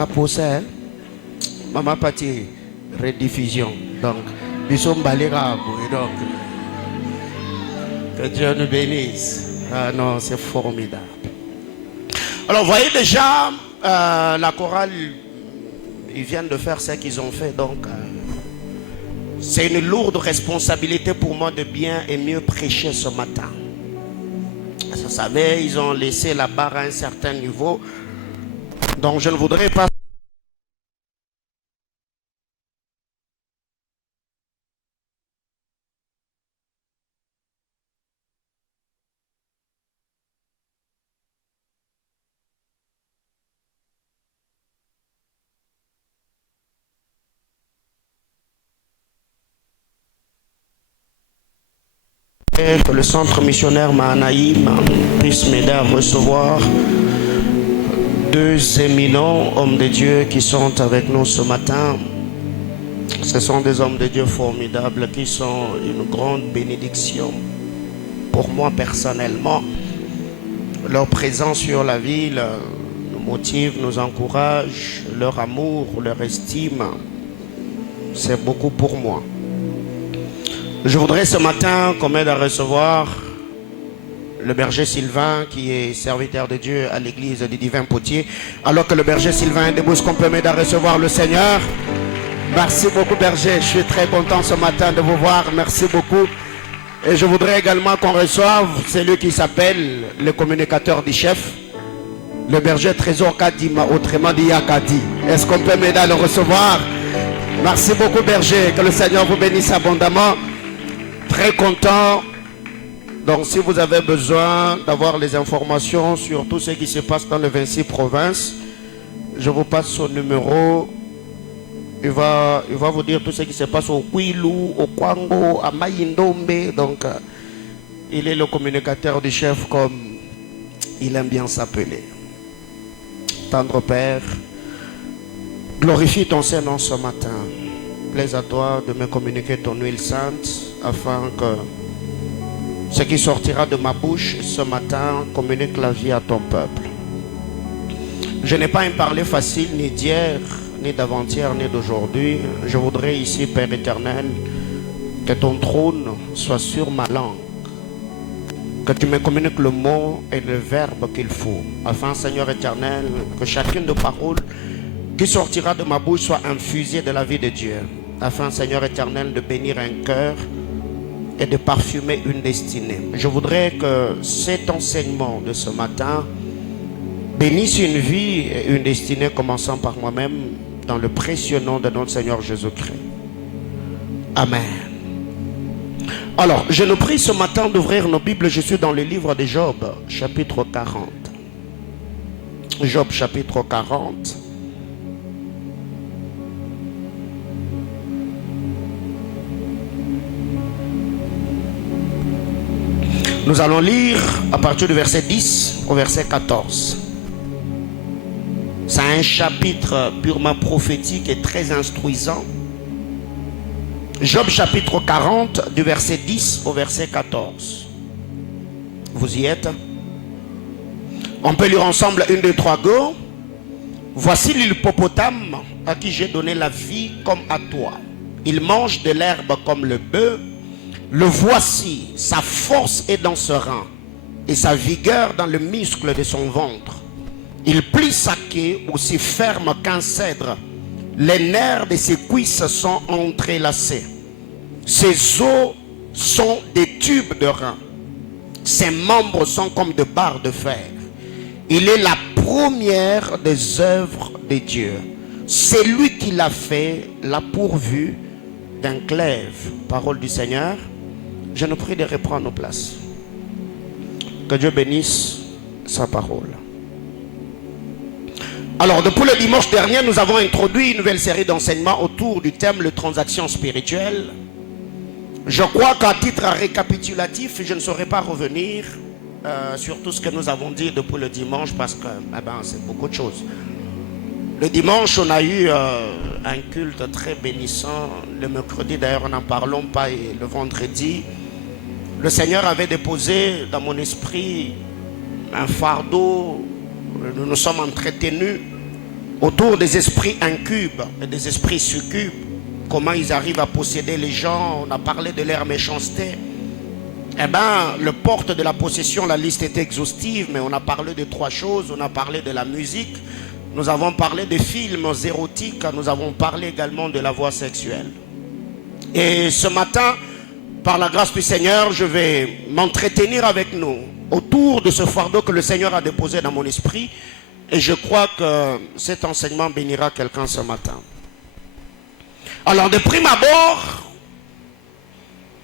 a posé, maman partie rediffusion. Donc, nous sommes balérables. Donc, que Dieu nous bénisse. Ah non, c'est formidable. Alors, vous voyez déjà, la chorale, ils viennent de faire ce qu'ils ont fait. Donc, c'est une lourde responsabilité pour moi de bien et mieux prêcher ce matin. Vous savez, ils ont laissé la barre à un certain niveau. Donc, je ne voudrais pas... que le centre missionnaire Mahanaïm puisse m'aider à recevoir deux éminents hommes de Dieu qui sont avec nous ce matin. Ce sont des hommes de Dieu formidables qui sont une grande bénédiction pour moi personnellement. Leur présence sur la ville nous motive, nous encourage, leur amour, leur estime, c'est beaucoup pour moi. Je voudrais ce matin qu'on m'aide à recevoir le berger Sylvain qui est serviteur de Dieu à l'église du Divin Potier. Alors que le berger Sylvain est debout, qu'on peut m'aider à recevoir le Seigneur. Merci beaucoup berger, je suis très content ce matin de vous voir, merci beaucoup. Et je voudrais également qu'on reçoive celui qui s'appelle le communicateur du chef, le berger Trésor Kadima, autrement dit Yakadi. Est-ce qu'on peut m'aider à le recevoir? Merci beaucoup berger, que le Seigneur vous bénisse abondamment. Très content. Donc si vous avez besoin d'avoir les informations sur tout ce qui se passe dans les 26 provinces, je vous passe son numéro. Il va vous dire tout ce qui se passe au Kwilu, au Kwango, à Mayindombe. Donc il est le communicateur du chef comme il aime bien s'appeler. Tendre Père, glorifie ton Saint-Nom ce matin. Plaise à toi de me communiquer ton huile sainte afin que ce qui sortira de ma bouche ce matin communique la vie à ton peuple. Je n'ai pas un parler facile ni d'hier, ni d'avant-hier, ni d'aujourd'hui. Je voudrais ici, Père éternel, que ton trône soit sur ma langue. Que tu me communiques le mot et le verbe qu'il faut. Afin, Seigneur éternel, que chacune de paroles qui sortira de ma bouche soit infusée de la vie de Dieu. Afin, Seigneur éternel, de bénir un cœur et de parfumer une destinée. Je voudrais que cet enseignement de ce matin bénisse une vie et une destinée, commençant par moi-même, dans le précieux nom de notre Seigneur Jésus-Christ. Amen. Alors, je nous prie ce matin d'ouvrir nos Bibles. Je suis dans le livre de Job, chapitre 40. Job, chapitre 40. Nous allons lire à partir du verset 10 au verset 14. C'est un chapitre purement prophétique et très instruisant. Job chapitre 40 du verset 10 au verset 14. Vous y êtes? On peut lire ensemble 1, 2, 3, go. Voici l'hippopotame à qui j'ai donné la vie comme à toi. Il mange de l'herbe comme le bœuf. Le voici, sa force est dans ce rein et sa vigueur dans le muscle de son ventre. Il plie sa queue aussi ferme qu'un cèdre. Les nerfs de ses cuisses sont entrelacés. Ses os sont des tubes de rein. Ses membres sont comme de barres de fer. Il est la première des œuvres de Dieu. C'est lui qui l'a fait, l'a pourvu d'un glaive. Parole du Seigneur. Je nous prie de reprendre nos places. Que Dieu bénisse sa parole. Alors, depuis le dimanche dernier, nous avons introduit une nouvelle série d'enseignements autour du thème les transactions spirituelles. Je crois qu'à titre récapitulatif, je ne saurais pas revenir sur tout ce que nous avons dit depuis le dimanche parce que c'est beaucoup de choses. Le dimanche, on a eu un culte très bénissant. Le mercredi, d'ailleurs, n'en parlons pas. Et le vendredi, le Seigneur avait déposé dans mon esprit un fardeau. Nous nous sommes entretenus autour des esprits incubes et des esprits succubes, comment ils arrivent à posséder les gens. On a parlé de leur méchanceté. Eh bien, le porte de la possession, la liste est exhaustive, mais on a parlé de 3 choses. On a parlé de la musique, nous avons parlé de films érotiques, nous avons parlé également de la voix sexuelle. Et ce matin, par la grâce du Seigneur, je vais m'entretenir avec nous autour de ce fardeau que le Seigneur a déposé dans mon esprit. Et je crois que cet enseignement bénira quelqu'un ce matin. Alors, de prime abord,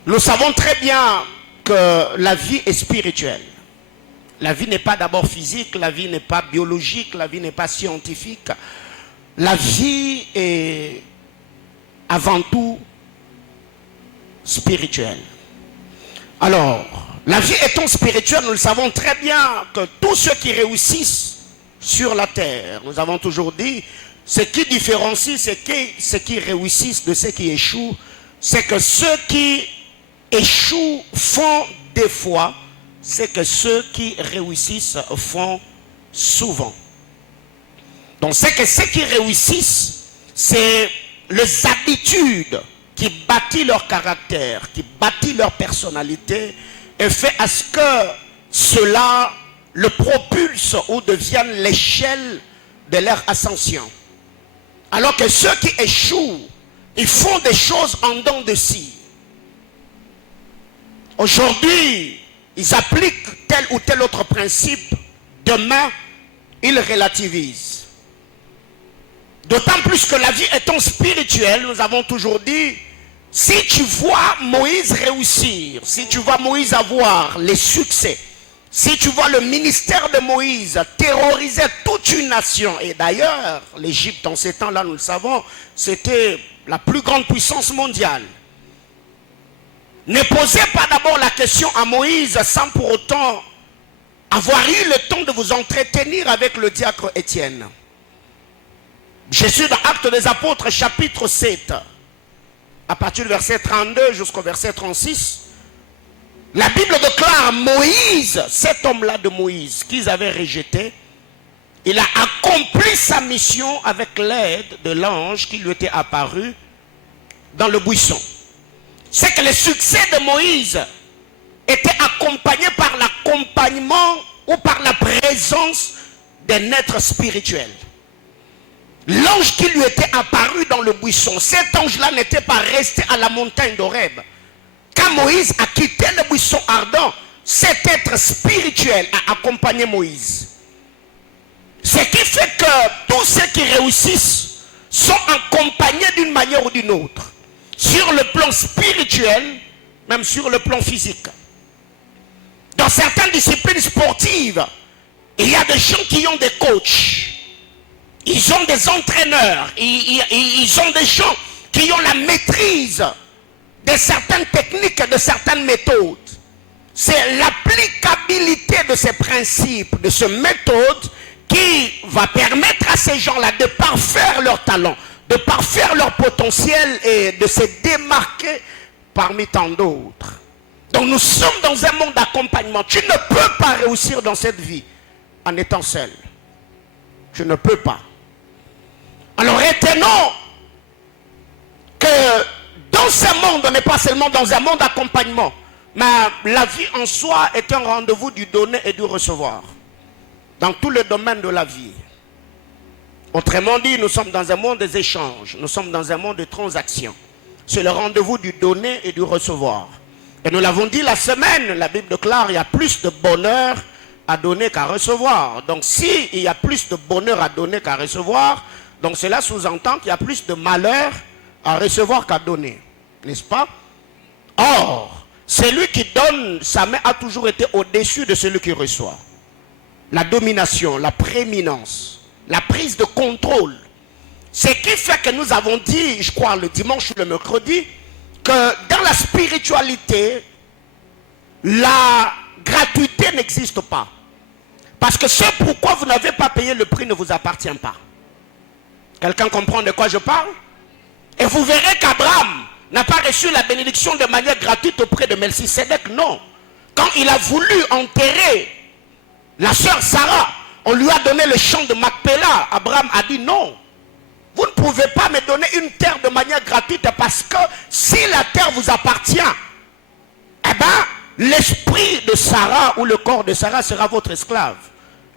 nous savons très bien que la vie est spirituelle. La vie n'est pas d'abord physique, la vie n'est pas biologique, la vie n'est pas scientifique. La vie est avant tout spirituelle. Alors, la vie étant spirituelle, nous le savons très bien que tous ceux qui réussissent sur la terre, nous avons toujours dit, ce qui différencie ceux qui réussissent de ceux qui échouent, c'est que ceux qui échouent font des fois ce que ceux qui réussissent font souvent. Donc c'est que ceux qui réussissent, c'est les habitudes qui bâtissent leur caractère, qui bâtissent leur personnalité et fait à ce que cela le propulse ou devienne l'échelle de leur ascension. Alors que ceux qui échouent, ils font des choses en dents de scie. Aujourd'hui, ils appliquent tel ou tel autre principe. Demain, ils relativisent. D'autant plus que la vie étant spirituelle, nous avons toujours dit, si tu vois Moïse réussir, si tu vois Moïse avoir les succès, si tu vois le ministère de Moïse terroriser toute une nation, et d'ailleurs, l'Égypte en ces temps-là, nous le savons, c'était la plus grande puissance mondiale. Ne posez pas d'abord la question à Moïse sans pour autant avoir eu le temps de vous entretenir avec le diacre Étienne. Jésus dans Actes des Apôtres, chapitre 7, à partir du verset 32 jusqu'au verset 36, la Bible déclare Moïse, cet homme-là de Moïse qu'ils avaient rejeté, il a accompli sa mission avec l'aide de l'ange qui lui était apparu dans le buisson. C'est que le succès de Moïse était accompagné par l'accompagnement ou par la présence d'un être spirituel. L'ange qui lui était apparu dans le buisson, cet ange-là n'était pas resté à la montagne d'Horeb. Quand Moïse a quitté le buisson ardent, cet être spirituel a accompagné Moïse. Ce qui fait que tous ceux qui réussissent sont accompagnés d'une manière ou d'une autre. Sur le plan spirituel, même sur le plan physique. Dans certaines disciplines sportives, il y a des gens qui ont des coachs. Ils ont des entraîneurs. Ils ont des gens qui ont la maîtrise de certaines techniques et de certaines méthodes. C'est l'applicabilité de ces principes, de ces méthodes qui va permettre à ces gens-là de parfaire leur talent, de parfaire leur potentiel et de se démarquer parmi tant d'autres. Donc nous sommes dans un monde d'accompagnement. Tu ne peux pas réussir dans cette vie en étant seul. Tu ne peux pas. Alors retenons que dans ce monde, on n'est pas seulement dans un monde d'accompagnement, mais la vie en soi est un rendez-vous du donner et du recevoir. Dans tous les domaines de la vie. Autrement dit, nous sommes dans un monde des échanges. Nous sommes dans un monde de transactions. C'est le rendez-vous du donner et du recevoir. Et nous l'avons dit la semaine, la Bible déclare, il y a plus de bonheur à donner qu'à recevoir. Donc si il y a plus de bonheur à donner qu'à recevoir, donc cela sous-entend qu'il y a plus de malheur à recevoir qu'à donner. N'est-ce pas? Or, celui qui donne, sa main a toujours été au-dessus de celui qui reçoit. La domination, la prééminence, la prise de contrôle. Ce qui fait que nous avons dit, je crois le dimanche ou le mercredi, que dans la spiritualité, la gratuité n'existe pas. Parce que ce pourquoi vous n'avez pas payé le prix ne vous appartient pas. Quelqu'un comprend de quoi je parle? Et vous verrez qu'Abraham n'a pas reçu la bénédiction de manière gratuite auprès de Melchisédek, non. Quand il a voulu enterrer la sœur Sarah, on lui a donné le champ de Macpéla, Abraham a dit non. Vous ne pouvez pas me donner une terre de manière gratuite parce que si la terre vous appartient, eh bien, l'esprit de Sarah ou le corps de Sarah sera votre esclave.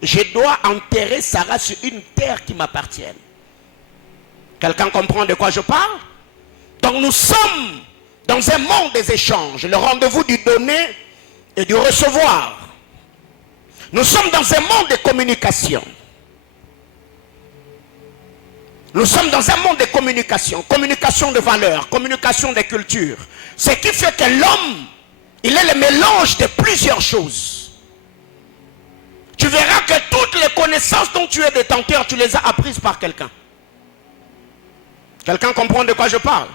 Je dois enterrer Sarah sur une terre qui m'appartienne. Quelqu'un comprend de quoi je parle? Donc nous sommes dans un monde des échanges, le rendez-vous du donner et du recevoir. Nous sommes dans un monde de communication. Nous sommes dans un monde de communication, communication de valeurs, communication de cultures. Ce qui fait que l'homme, il est le mélange de plusieurs choses. Tu verras que toutes les connaissances dont tu es détenteur, tu les as apprises par quelqu'un. Quelqu'un comprend de quoi je parle?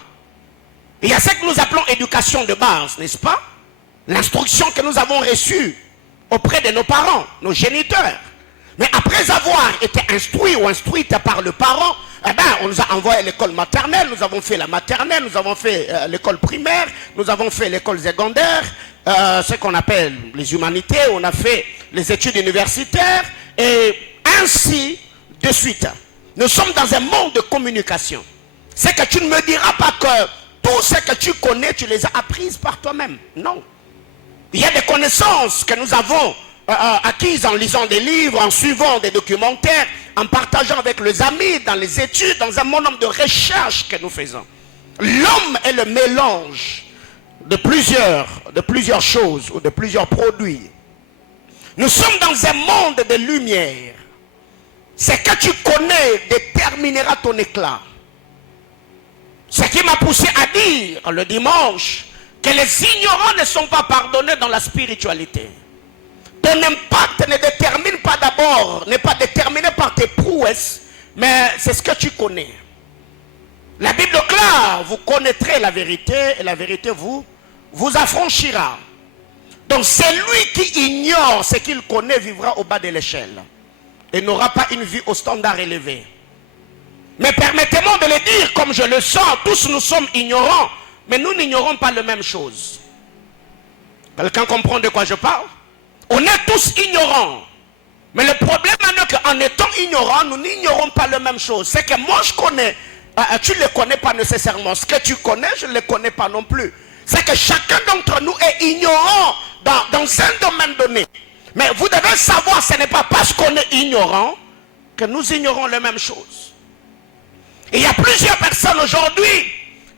Il y a ce que nous appelons éducation de base, n'est-ce pas? L'instruction que nous avons reçue auprès de nos parents, nos géniteurs. Mais après avoir été instruit ou instruite par le parent, eh ben, on nous a envoyé à l'école maternelle, nous avons fait la maternelle, nous avons fait l'école primaire, nous avons fait l'école secondaire, ce qu'on appelle les humanités, on a fait les études universitaires, et ainsi de suite. Nous sommes dans un monde de communication. C'est que tu ne me diras pas que tout ce que tu connais, tu les as apprises par toi-même. Non. Il y a des connaissances que nous avons acquises en lisant des livres, en suivant des documentaires, en partageant avec les amis, dans les études, dans un bon nombre de recherches que nous faisons. L'homme est le mélange de plusieurs choses ou de plusieurs produits. Nous sommes dans un monde de lumière. Ce que tu connais déterminera ton éclat. Ce qui m'a poussé à dire le dimanche que les ignorants ne sont pas pardonnés dans la spiritualité. Ton impact ne détermine pas d'abord, n'est pas déterminé par tes prouesses, mais c'est ce que tu connais. La Bible déclare, vous connaîtrez la vérité et la vérité vous affranchira. Donc celui qui ignore ce qu'il connaît vivra au bas de l'échelle et n'aura pas une vie au standard élevé. Mais permettez-moi de le dire comme je le sens, tous nous sommes ignorants, mais nous n'ignorons pas la même chose. Quelqu'un comprend de quoi je parle? On est tous ignorants. Mais le problème est qu'en étant ignorants, nous n'ignorons pas la même chose. C'est que moi je connais, tu ne le connais pas nécessairement. Ce que tu connais, je ne le connais pas non plus. C'est que chacun d'entre nous est ignorant dans un domaine donné. Mais vous devez savoir, ce n'est pas parce qu'on est ignorant que nous ignorons les mêmes choses. Et il y a plusieurs personnes aujourd'hui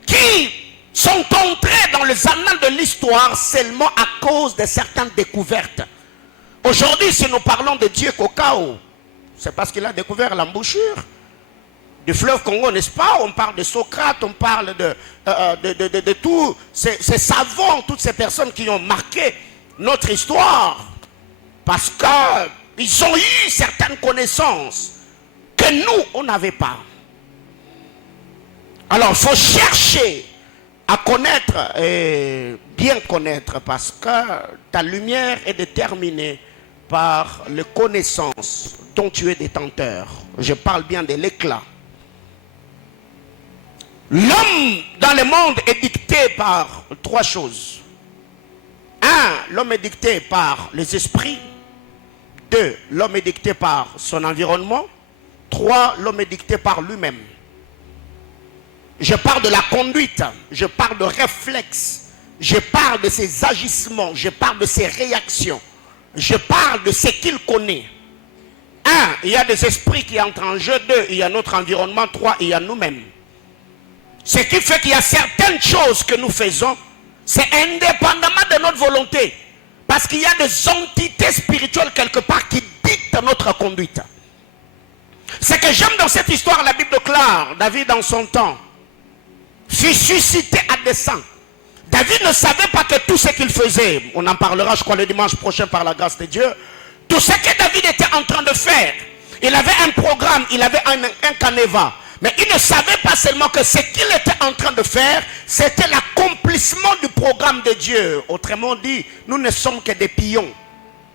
qui sont entrées dans les annales de l'histoire seulement à cause de certaines découvertes. Aujourd'hui, si nous parlons de Dieu Kokao, c'est parce qu'il a découvert l'embouchure du fleuve Congo, n'est-ce pas? On parle de Socrate, on parle de tous ces savants, toutes ces personnes qui ont marqué notre histoire. Parce qu'ils ont eu certaines connaissances que nous, on n'avait pas. Alors, il faut chercher à connaître et bien connaître parce que ta lumière est déterminée par les connaissances dont tu es détenteur. Je parle bien de l'éclat. L'homme dans le monde est dicté par trois choses. 1. L'homme est dicté par les esprits. 2. L'homme est dicté par son environnement. 3. L'homme est dicté par lui-même. Je parle de la conduite, je parle de réflexes, je parle de ses agissements, je parle de ses réactions, je parle de ce qu'il connaît. 1. Il y a des esprits qui entrent en jeu. 2. Il y a notre environnement. 3. Il y a nous-mêmes. Ce qui fait qu'il y a certaines choses que nous faisons, c'est indépendamment de notre volonté. Parce qu'il y a des entités spirituelles quelque part qui dictent notre conduite. Ce que j'aime dans cette histoire, la Bible déclare, David en son temps fut suscité à dessein. David ne savait pas que tout ce qu'il faisait, on en parlera je crois le dimanche prochain par la grâce de Dieu, tout ce que David était en train de faire, il avait un programme, il avait un canevas. Mais il ne savait pas seulement que ce qu'il était en train de faire, c'était l'accomplissement du programme de Dieu. Autrement dit, nous ne sommes que des pions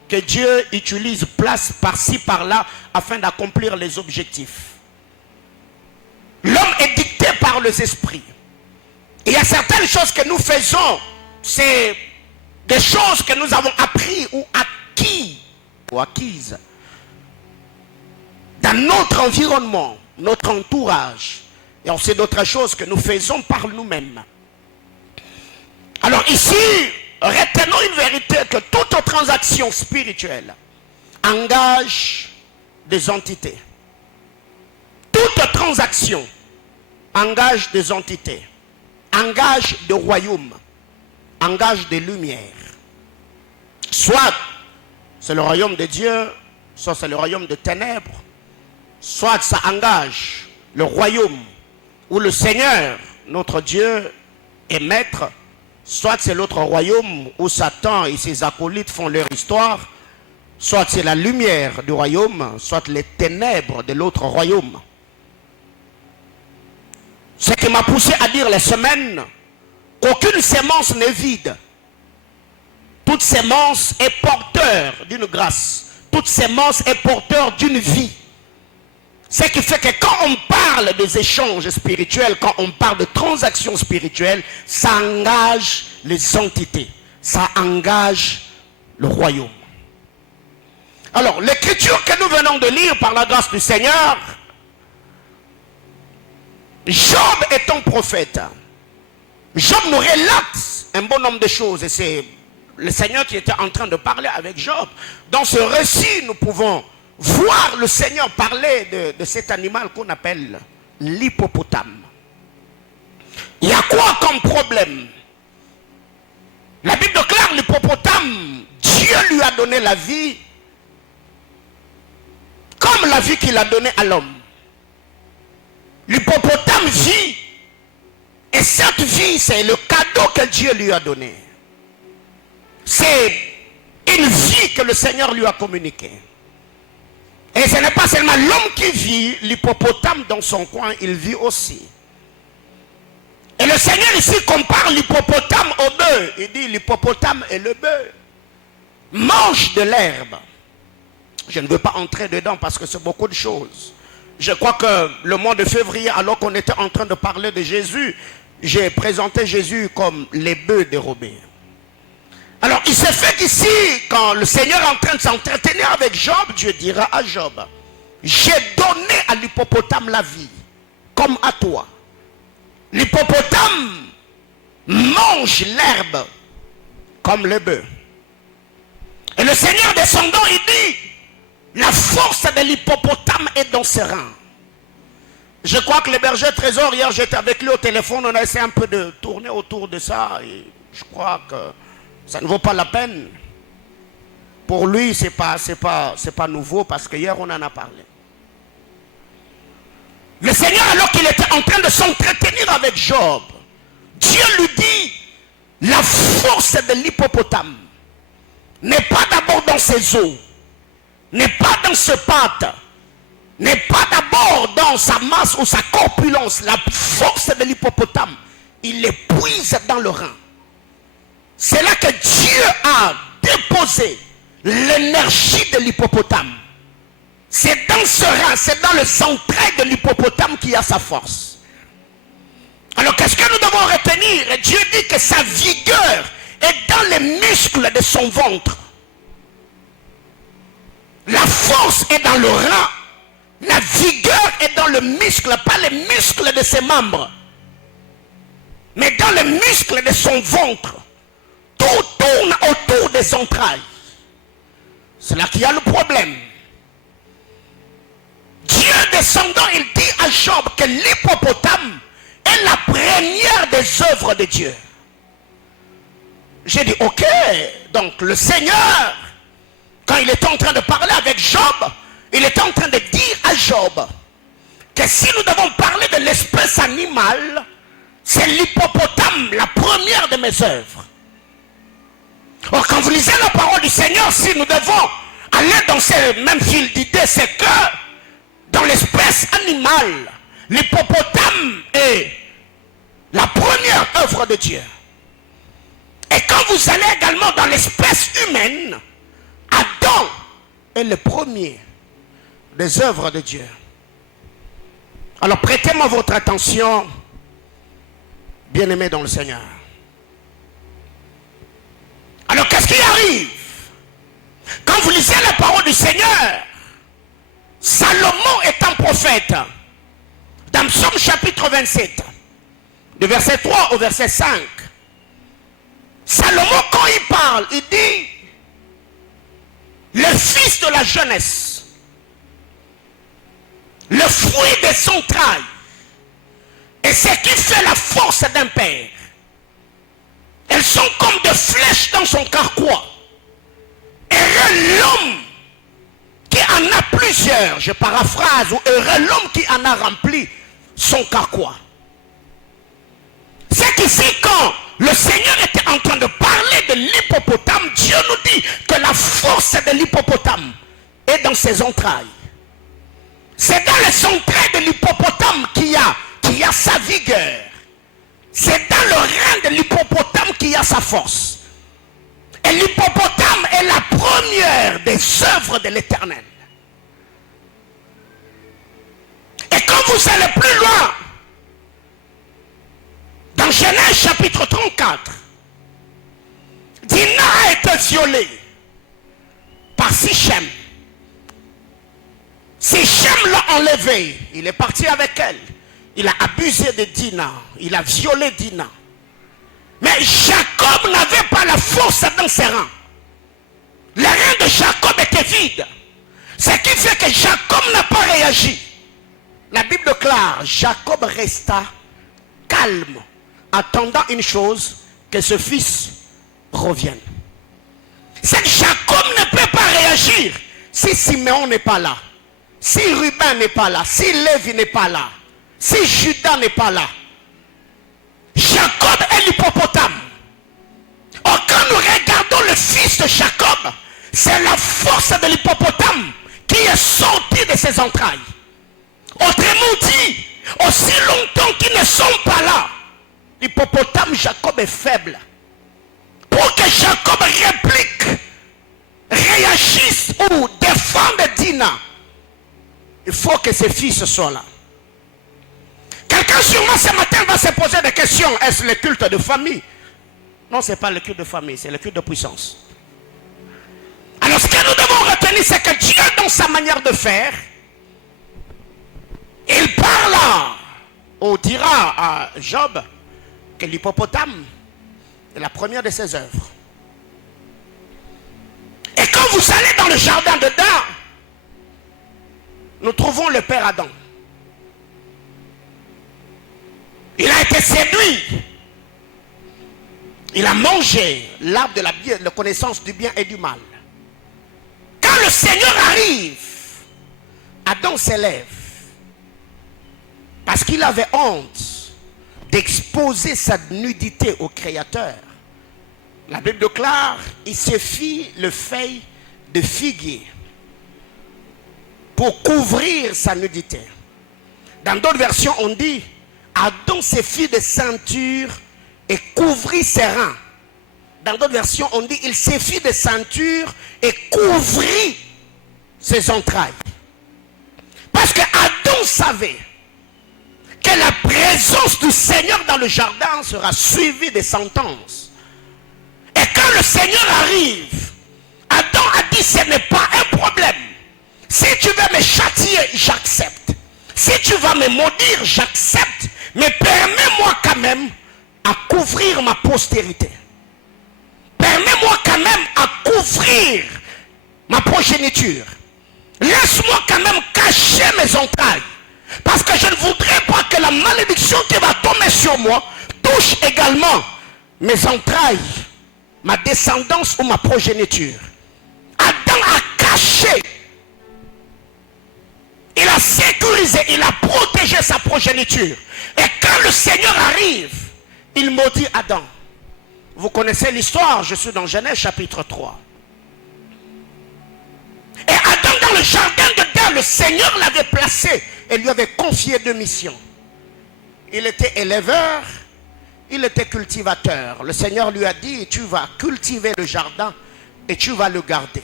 que Dieu utilise, place par-ci, par-là, afin d'accomplir les objectifs. L'homme est dicté par les esprits. Il y a certaines choses que nous faisons, c'est des choses que nous avons appris ou acquises. dans notre environnement, notre entourage. Et on sait d'autres choses que nous faisons par nous-mêmes. Alors ici, retenons une vérité, que toute transaction spirituelle engage des entités. Toute transaction engage des entités, engage des royaumes, engage des lumières. Soit c'est le royaume de Dieu, soit c'est le royaume de ténèbres, soit ça engage le royaume où le Seigneur, notre Dieu, est maître, soit c'est l'autre royaume où Satan et ses acolytes font leur histoire, soit c'est la lumière du royaume, soit les ténèbres de l'autre royaume. Ce qui m'a poussé à dire les semaines qu'aucune sémence n'est vide. Toute sémence est porteur d'une grâce. Toute sémence est porteur d'une vie. Ce qui fait que quand on parle des échanges spirituels, quand on parle de transactions spirituelles, ça engage les entités. Ça engage le royaume. Alors, l'écriture que nous venons de lire par la grâce du Seigneur, Job étant prophète, Job nous relate un bon nombre de choses et c'est le Seigneur qui était en train de parler avec Job. Dans ce récit, nous pouvons voir le Seigneur parler de cet animal qu'on appelle l'hippopotame. Il y a quoi comme problème? La Bible déclare l'hippopotame, Dieu lui a donné la vie comme la vie qu'il a donnée à l'homme. L'hippopotame vit et cette vie, c'est le cadeau que Dieu lui a donné. C'est une vie que le Seigneur lui a communiquée. Et ce n'est pas seulement l'homme qui vit, l'hippopotame dans son coin, il vit aussi. Et le Seigneur ici compare l'hippopotame au bœuf. Il dit l'hippopotame et le bœuf mangent de l'herbe. Je ne veux pas entrer dedans parce que c'est beaucoup de choses. Je crois que le mois de février, alors qu'on était en train de parler de Jésus, j'ai présenté Jésus comme les bœufs dérobés. Alors, il s'est fait qu'ici, quand le Seigneur est en train de s'entretenir avec Job, Dieu dira à Job, j'ai donné à l'hippopotame la vie, comme à toi. L'hippopotame mange l'herbe, comme le bœuf. Et le Seigneur descendant, il dit, la force de l'hippopotame est dans ses reins. Je crois que le berger Trésor, hier j'étais avec lui au téléphone, on a essayé un peu de tourner autour de ça, et je crois que ça ne vaut pas la peine. Pour lui, c'est pas nouveau parce que hier on en a parlé. Le Seigneur, alors qu'il était en train de s'entretenir avec Job, Dieu lui dit, la force de l'hippopotame n'est pas d'abord dans ses os, n'est pas dans ses pattes, n'est pas d'abord dans sa masse ou sa corpulence. La force de l'hippopotame, il l'épuise dans le rein. C'est là que Dieu a déposé l'énergie de l'hippopotame. C'est dans ce rein, c'est dans les entrailles de l'hippopotame qu'il y a sa force. Alors qu'est-ce que nous devons retenir? Dieu dit que sa vigueur est dans les muscles de son ventre. La force est dans le rein. La vigueur est dans le muscle, pas les muscles de ses membres, mais dans les muscles de son ventre. Tout tourne autour des entrailles. C'est là qu'il y a le problème. Dieu descendant, il dit à Job que l'hippopotame est la première des œuvres de Dieu. J'ai dit, ok, donc le Seigneur, quand il était en train de parler avec Job, il était en train de dire à Job que si nous devons parler de l'espèce animale, c'est l'hippopotame, la première de mes œuvres. Or, quand vous lisez la parole du Seigneur, si nous devons aller dans ce même fil d'idées, c'est que dans l'espèce animale, l'hippopotame est la première œuvre de Dieu. Et quand vous allez également dans l'espèce humaine, Adam est le premier des œuvres de Dieu. Alors prêtez-moi votre attention, bien-aimés dans le Seigneur. Alors qu'est-ce qui arrive? Quand vous lisez la parole du Seigneur, Salomon grand prophète, dans Psaume chapitre 27, de verset 3 au verset 5, Salomon, quand il parle, il dit, le fils de la jeunesse, le fruit des entrailles, et ce qui fait la force d'un père, elles sont comme des flèches dans son carquois. Heureux l'homme qui en a plusieurs, je paraphrase, ou heureux l'homme qui en a rempli son carquois. C'est qu'ici, quand le Seigneur était en train de parler de l'hippopotame, Dieu nous dit que la force de l'hippopotame est dans ses entrailles. C'est dans les entrailles de l'hippopotame qu'il y a sa vigueur. C'est dans le rein de l'hippopotame qu'il y a sa force. Et l'hippopotame est la première des œuvres de l'Éternel. Et quand vous allez plus loin, dans Genèse chapitre 34, Dina a été violée par Sichem. Sichem l'a enlevée. Il est parti avec elle. Il a abusé de Dina. Il a violé Dina. Mais Jacob n'avait pas la force dans ses reins. Les reins de Jacob étaient vides. Ce qui fait que Jacob n'a pas réagi. La Bible déclare, Jacob resta calme, attendant une chose, que ce fils revienne. C'est que Jacob ne peut pas réagir si Simeon n'est pas là, si Ruben n'est pas là, si Lévi n'est pas là, si Judas n'est pas là. Jacob est l'hippopotame. Or, quand nous regardons le fils de Jacob, c'est la force de l'hippopotame qui est sortie de ses entrailles. Autrement dit, aussi longtemps qu'ils ne sont pas là, l'hippopotame Jacob est faible. Pour que Jacob réplique, réagisse ou défende Dina, il faut que ses fils soient là. Quelqu'un sûrement ce matin va se poser des questions. Est-ce le culte de famille? Non, ce n'est pas le culte de famille, c'est le culte de puissance. Alors ce que nous devons retenir, c'est que Dieu, dans sa manière de faire, il parle ou dira à Job que l'hippopotame est la première de ses œuvres. Et quand vous allez dans le jardin d'Éden, nous trouvons le père Adam. Il a été séduit. Il a mangé l'arbre de la connaissance du bien et du mal. Quand le Seigneur arrive, Adam s'élève. Parce qu'il avait honte d'exposer sa nudité au Créateur. La Bible déclare, il se fit le feuille de figuier pour couvrir sa nudité. Dans d'autres versions, on dit, Adam se fit de ceinture et couvrit ses reins. Dans d'autres versions, on dit, il se fit de ceinture et couvrit ses entrailles. Parce que Adam savait que la présence du Seigneur dans le jardin sera suivie de sentences. Et quand le Seigneur arrive, Adam a dit, ce n'est pas un problème. Si tu veux me châtier, j'accepte. Si tu vas me maudire, j'accepte. Mais permets-moi quand même à couvrir ma postérité. Permets-moi quand même à couvrir ma progéniture. Laisse-moi quand même cacher mes entrailles. Parce que je ne voudrais pas que la malédiction qui va tomber sur moi touche également mes entrailles, ma descendance ou ma progéniture. Adam a caché. Il a sécurisé, il a protégé sa progéniture. Et quand le Seigneur arrive, il maudit Adam. Vous connaissez l'histoire, je suis dans Genèse chapitre 3. Et Adam dans le jardin d'Éden, le Seigneur l'avait placé et lui avait confié deux missions. Il était éleveur, il était cultivateur. Le Seigneur lui a dit, tu vas cultiver le jardin et tu vas le garder.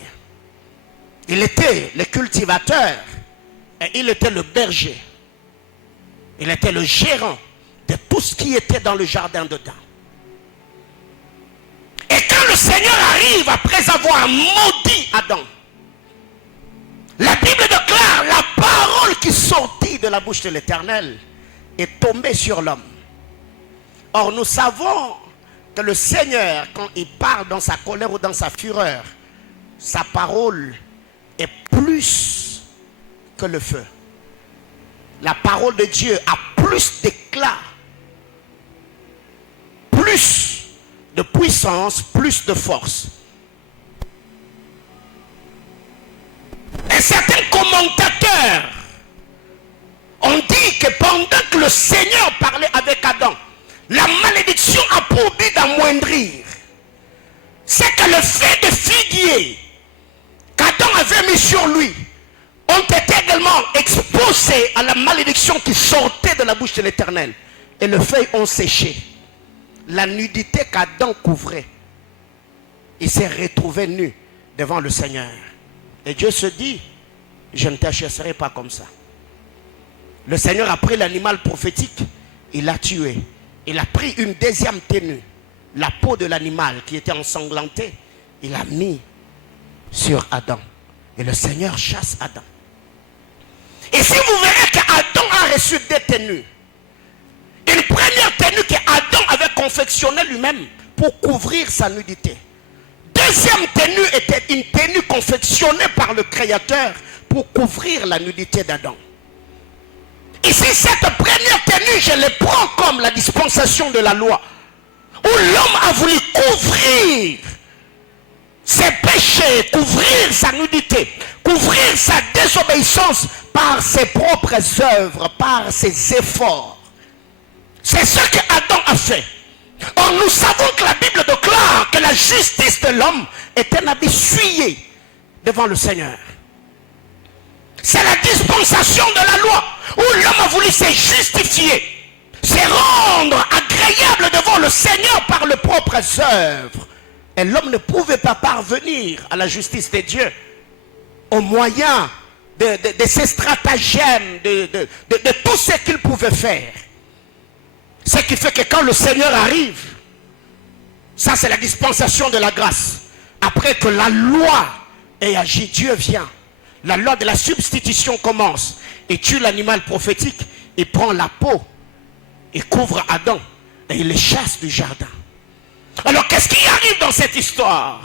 Il était le cultivateur et il était le berger. Il était le gérant de tout ce qui était dans le jardin d'Éden. Et quand le Seigneur arrive après avoir maudit Adam, la Bible déclare, la parole qui sortit de la bouche de l'Éternel est tombé sur l'homme. Or, nous savons que le Seigneur, quand il parle dans sa colère ou dans sa fureur, sa parole est plus que le feu. La parole de Dieu a plus d'éclat, plus de puissance, plus de force. Et certains commentateurs ont dit que pendant que le Seigneur parlait avec Adam, la malédiction a pour but d'amoindrir. C'est que le fait de figuier qu'Adam avait mis sur lui ont été également exposés à la malédiction qui sortait de la bouche de l'Éternel. Et les feuilles ont séché. La nudité qu'Adam couvrait, il s'est retrouvé nu devant le Seigneur. Et Dieu se dit, je ne t'achèterai pas comme ça. Le Seigneur a pris l'animal prophétique, il l'a tué. Il a pris une deuxième tenue, la peau de l'animal qui était ensanglantée, il a mis sur Adam. Et le Seigneur chasse Adam. Et si vous verrez qu'Adam a reçu deux tenues, une première tenue qu'Adam avait confectionnée lui-même pour couvrir sa nudité. Deuxième tenue était une tenue confectionnée par le Créateur pour couvrir la nudité d'Adam. Ici, cette première tenue, je le prends comme la dispensation de la loi, où l'homme a voulu couvrir ses péchés, couvrir sa nudité, couvrir sa désobéissance par ses propres œuvres, par ses efforts. C'est ce que Adam a fait. Or, nous savons que la Bible déclare que la justice de l'homme est un habit souillé devant le Seigneur. C'est la dispensation de la loi où l'homme a voulu se justifier, se rendre agréable devant le Seigneur par les propres œuvres. Et l'homme ne pouvait pas parvenir à la justice de Dieu au moyen de ses stratagèmes, de tout ce qu'il pouvait faire. Ce qui fait que quand le Seigneur arrive, ça c'est la dispensation de la grâce. Après que la loi ait agi, Dieu vient. La loi de la substitution commence. Il tue l'animal prophétique, il prend la peau, il couvre Adam et il le chasse du jardin. Alors qu'est-ce qui arrive dans cette histoire?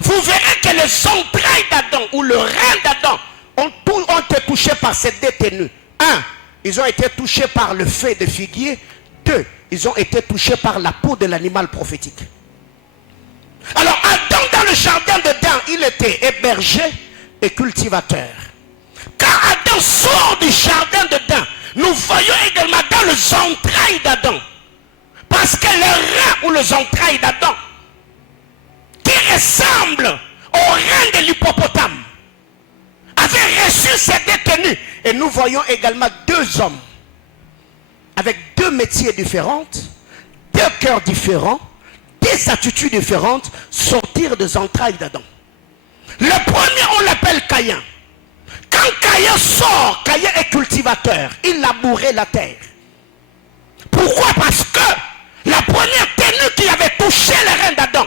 Vous verrez que les entrailles d'Adam ou le rein d'Adam ont été touchés par ces deux tenues. Un, ils ont été touchés par le feu de figuier. Deux, ils ont été touchés par la peau de l'animal prophétique. Alors Adam dans le jardin d'Éden, il était hébergé et cultivateur. Quand Adam sort du jardin d'Éden, nous voyons également dans les entrailles d'Adam. Parce que les reins ou les entrailles d'Adam, qui ressemblent aux reins de l'hippopotame, avaient reçu ces détenus. Et nous voyons également deux hommes, avec deux métiers différents, deux cœurs différents, des attitudes différentes, sortir des entrailles d'Adam. Le premier, on l'appelle Caïn. Quand Caïn sort, Caïn est cultivateur. Il labourait la terre. Pourquoi? Parce que la première tenue qui avait touché les reins d'Adam,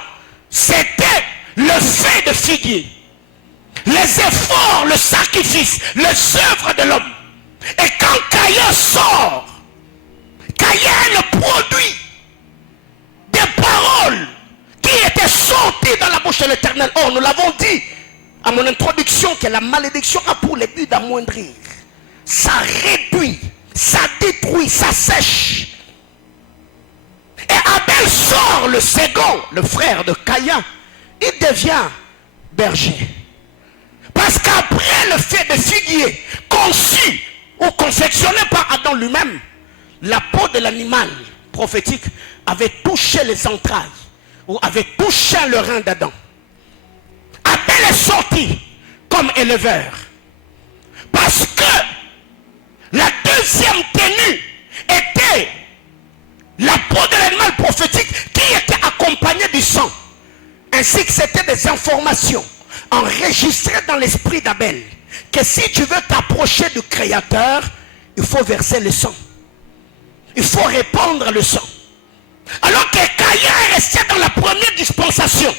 c'était le feu de figuier. Les efforts, le sacrifice, les œuvres de l'homme. Et quand Caïn sort, Caïn est le produit des paroles qui étaient sorties dans la bouche de l'Éternel. Or, nous l'avons dit à mon introduction que la malédiction a pour le but d'amoindrir. Ça réduit, ça détruit, ça sèche. Et Abel sort, le second, le frère de Caïn, il devient berger. Parce qu'après le fait de figuier, conçu ou confectionné par Adam lui-même, la peau de l'animal prophétique avait touché les entrailles ou avait touché le rein d'Adam. Abel est sorti comme éleveur. Parce que la deuxième tenue était la peau de l'animal prophétique qui était accompagnée du sang. Ainsi que c'était des informations enregistrées dans l'esprit d'Abel. Que si tu veux t'approcher du Créateur, il faut verser le sang. Il faut répandre le sang. Alors que Caïn est resté dans la première dispensation,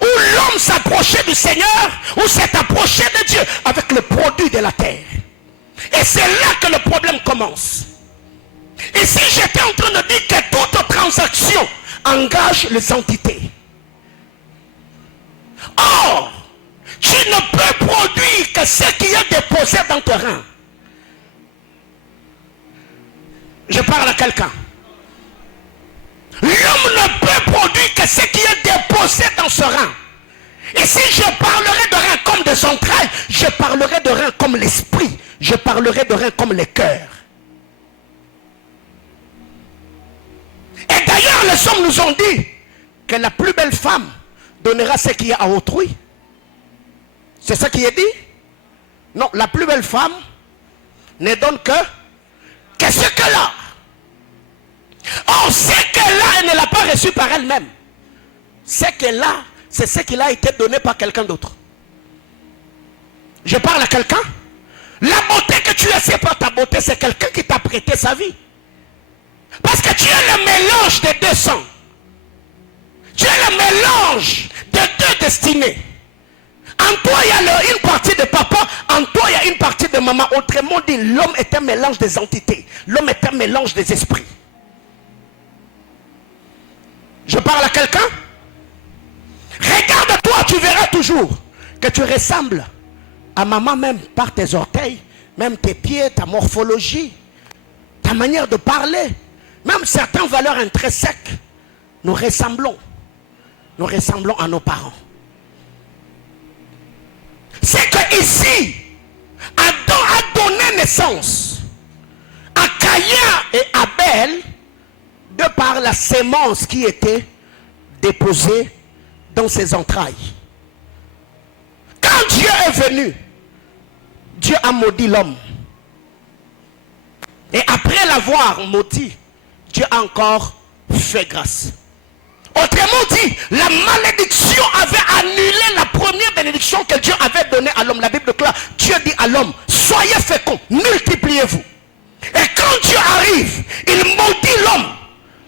où l'homme s'approchait du Seigneur, ou s'est approché de Dieu avec le produit de la terre. Et c'est là que le problème commence. Et si j'étais en train de dire que toute transaction engage les entités. Or, tu ne peux produire que ce qui est déposé dans ton rein. Je parle à quelqu'un. L'homme ne peut produire que ce qui est déposé dans ce rein. Et si je parlerai de rein comme des entrailles, je parlerai de rein comme l'esprit. Je parlerai de rein comme le cœur. Et d'ailleurs, les hommes nous ont dit que la plus belle femme donnera ce qu'il y a à autrui. C'est ça qui est dit? Non, la plus belle femme ne donne que ce qu'elle a. Or, ce qu'elle a, elle ne l'a pas reçu par elle-même. Ce qu'elle a, c'est ce qui a été donné par quelqu'un d'autre. Je parle à quelqu'un. La beauté que tu as, c'est pas ta beauté, c'est quelqu'un qui t'a prêté sa vie. Parce que tu es le mélange des deux sangs. Tu es le mélange de deux destinées. En toi, il y a une partie de papa, en toi, il y a une partie de maman. Autrement dit, l'homme est un mélange des entités. L'homme est un mélange des esprits. Je parle à quelqu'un. Regarde-toi, tu verras toujours que tu ressembles à maman même par tes orteils, même tes pieds, ta morphologie, ta manière de parler, même certaines valeurs intrinsèques. Nous ressemblons à nos parents. C'est que ici, Adam a donné naissance à Caïn et Abel de par la sémence qui était déposée dans ses entrailles. Quand Dieu est venu, Dieu a maudit l'homme. Et après l'avoir maudit, Dieu a encore fait grâce. Autrement dit, la malédiction avait annulé la première bénédiction que Dieu avait donnée à l'homme. La Bible déclare, Dieu dit à l'homme, soyez féconds, multipliez-vous. Et quand Dieu arrive, il maudit l'homme.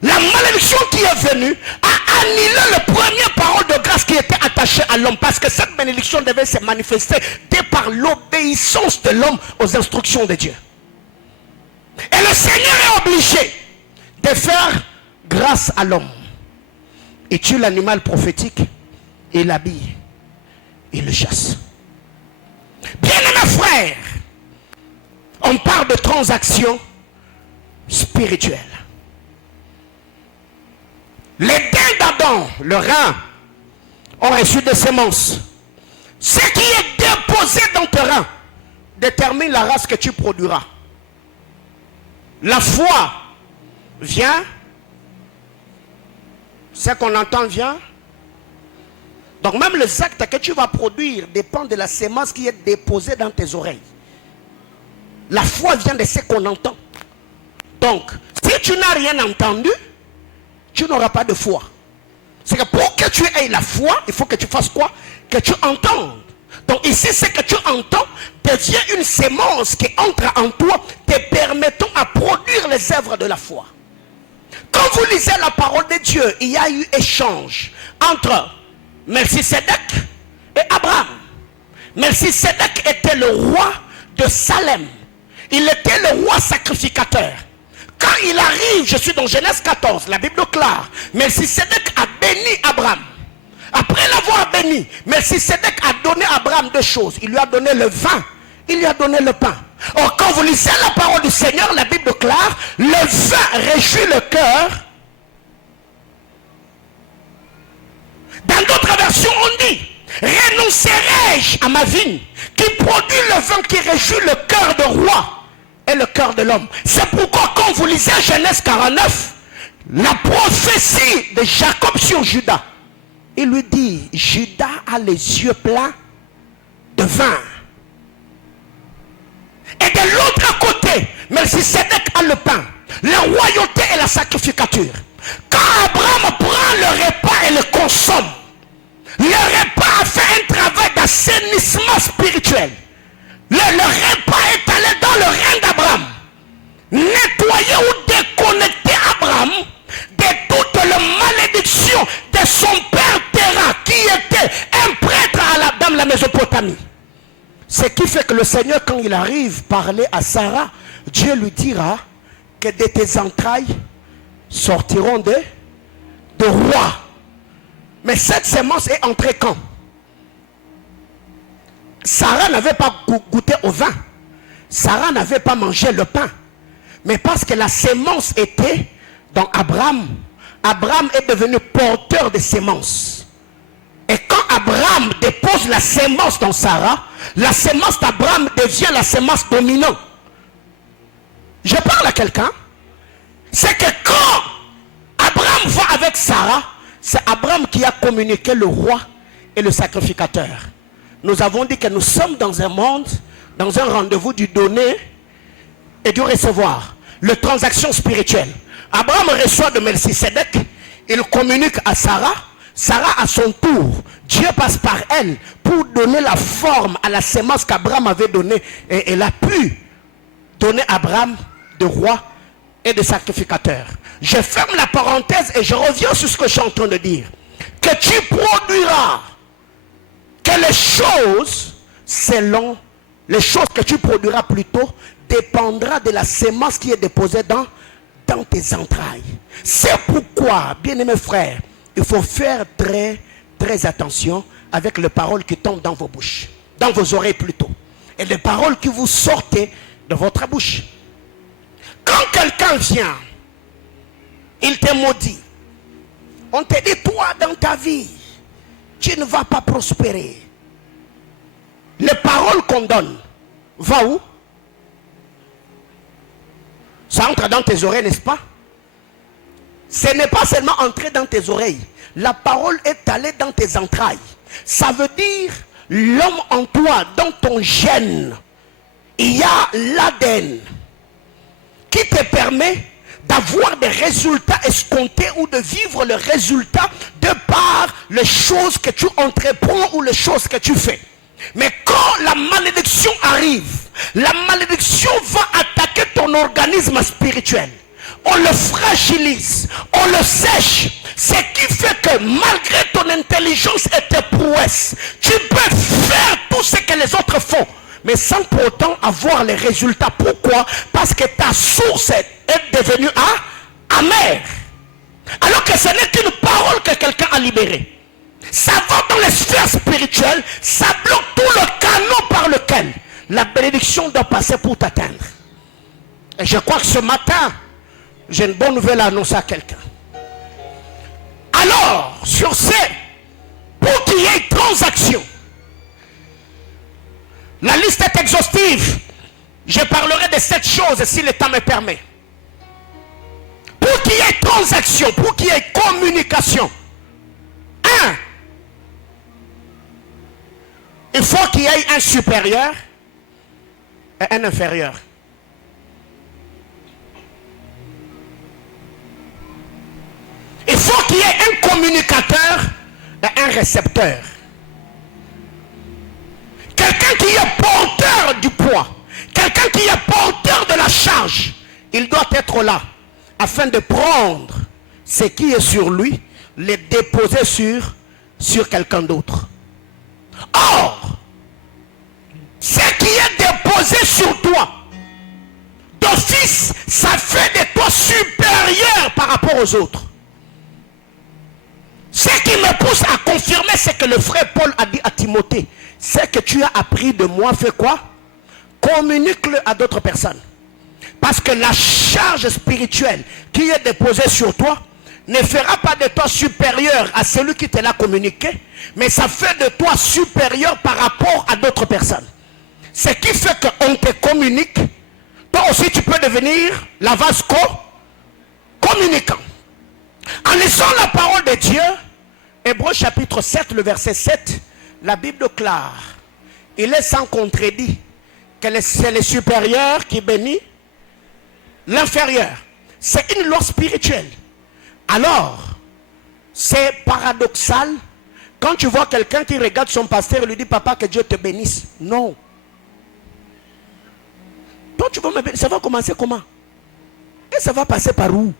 La malédiction qui est venue a annulé la première parole de grâce qui était attachée à l'homme. Parce que cette bénédiction devait se manifester dès par l'obéissance de l'homme aux instructions de Dieu. Et le Seigneur est obligé de faire grâce à l'homme. Il tue l'animal prophétique, il l'habille, il le chasse. Bien-aimés frères, on parle de transactions spirituelles. Les dents d'Adam, le rein, ont reçu des semences. Ce qui est déposé dans ton rein détermine la race que tu produiras. La foi vient. Ce qu'on entend vient. Donc même les actes que tu vas produire dépendent de la sémence qui est déposée dans tes oreilles. La foi vient de ce qu'on entend. Donc, si tu n'as rien entendu, tu n'auras pas de foi. C'est que pour que tu aies la foi, il faut que tu fasses quoi? Que tu entendes. Donc ici, ce que tu entends devient une sémence qui entre en toi, te permettant à produire les œuvres de la foi. Quand vous lisez la parole de Dieu, il y a eu échange entre Melchisédek et Abraham. Melchisédek était le roi de Salem. Il était le roi sacrificateur. Quand il arrive, je suis dans Genèse 14, la Bible déclare, Melchisédek a béni Abraham. Après l'avoir béni, Melchisédek a donné à Abraham deux choses. Il lui a donné le vin, il lui a donné le pain. Or, quand vous lisez la parole du Seigneur, la Bible déclare, le vin réjouit le cœur. Dans d'autres versions, on dit, renoncerai-je à ma vigne qui produit le vin qui réjouit le cœur de roi et le cœur de l'homme. C'est pourquoi quand vous lisez Genèse 49, la prophétie de Jacob sur Judas, il lui dit, Judas a les yeux pleins de vin. Et de l'autre côté, Melchisédek a le pain, la royauté et la sacrificature. Quand Abraham prend le repas et le consomme, le repas a fait un travail d'assainissement spirituel. Le repas est allé dans le rein d'Abraham, nettoyer ou déconnecter Abraham de toute la malédiction de son père Terah, qui était un prêtre dans la Mésopotamie. Ce Ce qui fait que le Seigneur, quand il arrive parler à Sarah, Dieu lui dira que de tes entrailles sortiront de rois. Mais cette semence est entrée quand? Sarah n'avait pas goûté au vin. Sarah n'avait pas mangé le pain. Mais parce que la semence était dans Abraham, Abraham est devenu porteur de semences. Et quand Abraham dépose la semence dans Sarah, la semence d'Abraham devient la semence dominante. Je parle à quelqu'un. C'est que quand Abraham va avec Sarah, c'est Abraham qui a communiqué le roi et le sacrificateur. Nous avons dit que nous sommes dans un monde, dans un rendez-vous du donner et du recevoir. Le transaction spirituelle. Abraham reçoit de Melchisedec, il communique à Sarah. Sarah à son tour, Dieu passe par elle pour donner la forme à la semence qu'Abraham avait donnée. Et elle a pu donner à Abraham de roi et de sacrificateur. Je ferme la parenthèse et je reviens sur ce que je suis en train de dire. Que tu produiras, que les choses, selon les choses que tu produiras plutôt, dépendra de la semence qui est déposée dans tes entrailles. C'est pourquoi, bien-aimés frères, il faut faire très, très attention avec les paroles qui tombent dans vos bouches, dans vos oreilles plutôt, et les paroles qui vous sortent de votre bouche. Quand quelqu'un vient, il te maudit. On te dit, toi, dans ta vie, tu ne vas pas prospérer. Les paroles qu'on donne, va où? Ça entre dans tes oreilles, n'est-ce pas? Ce n'est pas seulement entrer dans tes oreilles. La parole est allée dans tes entrailles. Ça veut dire, l'homme en toi, dans ton gène, il y a l'ADN qui te permet d'avoir des résultats escomptés ou de vivre le résultat de par les choses que tu entreprends ou les choses que tu fais. Mais quand la malédiction arrive, la malédiction va attaquer ton organisme spirituel. On le fragilise, on le sèche. Ce qui fait que malgré ton intelligence et tes prouesses, tu peux faire tout ce que les autres font, mais sans pour autant avoir les résultats. Pourquoi? Parce que ta source est devenue amère. Alors que ce n'est qu'une parole que quelqu'un a libérée. Ça va dans les sphères spirituelles, ça bloque tout le canot par lequel la bénédiction doit passer pour t'atteindre. Et je crois que ce matin, j'ai une bonne nouvelle à annoncer à quelqu'un. Alors, sur ce, pour qu'il y ait transaction, la liste est exhaustive. Je parlerai de 7 choses si le temps me permet. Pour qu'il y ait transaction, pour qu'il y ait communication, 1, il faut qu'il y ait un supérieur et un inférieur. Il faut qu'il y ait un communicateur et un récepteur. Quelqu'un qui est porteur du poids, quelqu'un qui est porteur de la charge, il doit être là afin de prendre ce qui est sur lui, le déposer sur quelqu'un d'autre. Or, ce qui est déposé sur toi, d'office, ça fait de toi supérieur par rapport aux autres. Ce qui me pousse à confirmer ce que le frère Paul a dit à Timothée. Ce que tu as appris de moi, fais quoi? Communique-le à d'autres personnes. Parce que la charge spirituelle qui est déposée sur toi ne fera pas de toi supérieur à celui qui te l'a communiqué, mais ça fait de toi supérieur par rapport à d'autres personnes. Ce qui fait qu'on te communique, toi aussi tu peux devenir la vase communicant. En lisant la parole de Dieu, Hébreux chapitre 7, le verset 7, la Bible clare, il est sans contredit que c'est le supérieur qui bénit l'inférieur. C'est une loi spirituelle. Alors, c'est paradoxal quand tu vois quelqu'un qui regarde son pasteur et lui dit, papa, que Dieu te bénisse. Non. Toi, tu vas me bénir. Ça va commencer comment? Et ça va passer par où?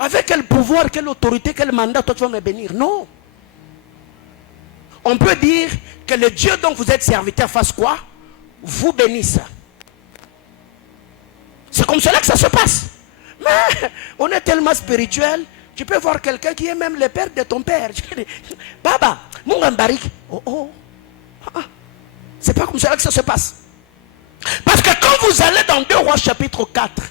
Avec quel pouvoir, quelle autorité, quel mandat, toi tu vas me bénir? Non. on peut dire que le Dieu dont vous êtes serviteur fasse quoi? Vous bénisse. C'est comme cela que ça se passe. Mais on est tellement spirituel, tu peux voir quelqu'un qui est même le père de ton père. Baba, mon gambarik. Oh oh. C'est pas comme cela que ça se passe. Parce que quand vous allez dans 2 Rois chapitre 4,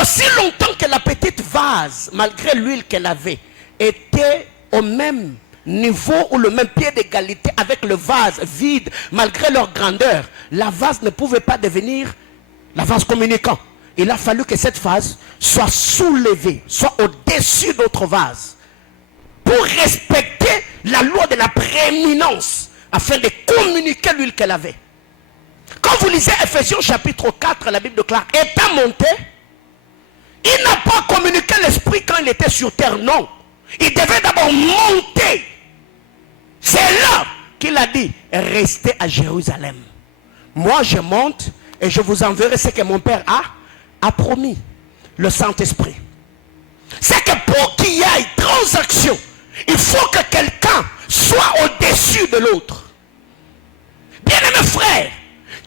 aussi longtemps que la petite vase, malgré l'huile qu'elle avait, était au même niveau ou le même pied d'égalité avec le vase vide, malgré leur grandeur, la vase ne pouvait pas devenir la vase communicant. Il a fallu que cette vase soit soulevée, soit au-dessus d'autres vases, pour respecter la loi de la prééminence, afin de communiquer l'huile qu'elle avait. Quand vous lisez Ephésiens chapitre 4, la Bible déclare, étant monté, il n'a pas communiqué l'esprit quand il était sur terre, non. Il devait d'abord monter. C'est là qu'il a dit, restez à Jérusalem. Moi je monte et je vous enverrai ce que mon Père a promis, le Saint-Esprit. C'est que pour qu'il y ait transaction, il faut que quelqu'un soit au-dessus de l'autre. Bien-aimé frère,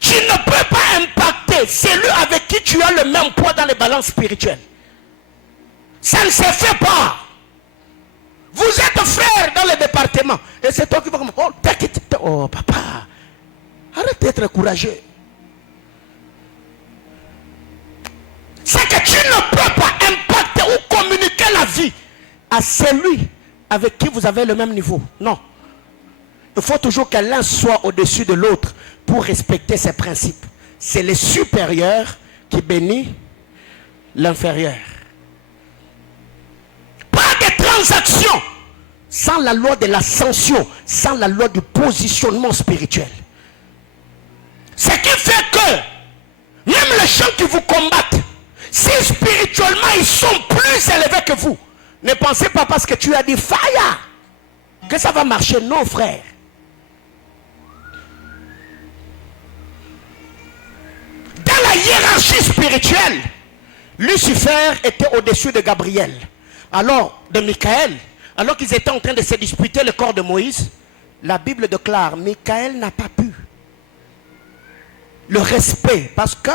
tu ne peux pas impacter celui avec qui tu as le même poids dans les balances spirituelles. Ça ne se fait pas. Vous êtes frères dans le département. Et c'est toi qui vas comme, oh, t'inquiète. Oh, papa, arrête d'être courageux. C'est que tu ne peux pas impacter ou communiquer la vie à celui avec qui vous avez le même niveau. Non. Il faut toujours que l'un soit au-dessus de l'autre pour respecter ses principes. C'est le supérieur qui bénit l'inférieur. Pas de transaction sans la loi de l'ascension, sans la loi du positionnement spirituel. Ce qui fait que même les gens qui vous combattent, si spirituellement ils sont plus élevés que vous, ne pensez pas parce que tu as dit fire que ça va marcher. Non, frère. Dans la hiérarchie spirituelle, Lucifer était au-dessus de Gabriel, alors de Michael. Alors qu'ils étaient en train de se disputer le corps de Moïse, la Bible déclare, Michael n'a pas pu le respect, parce que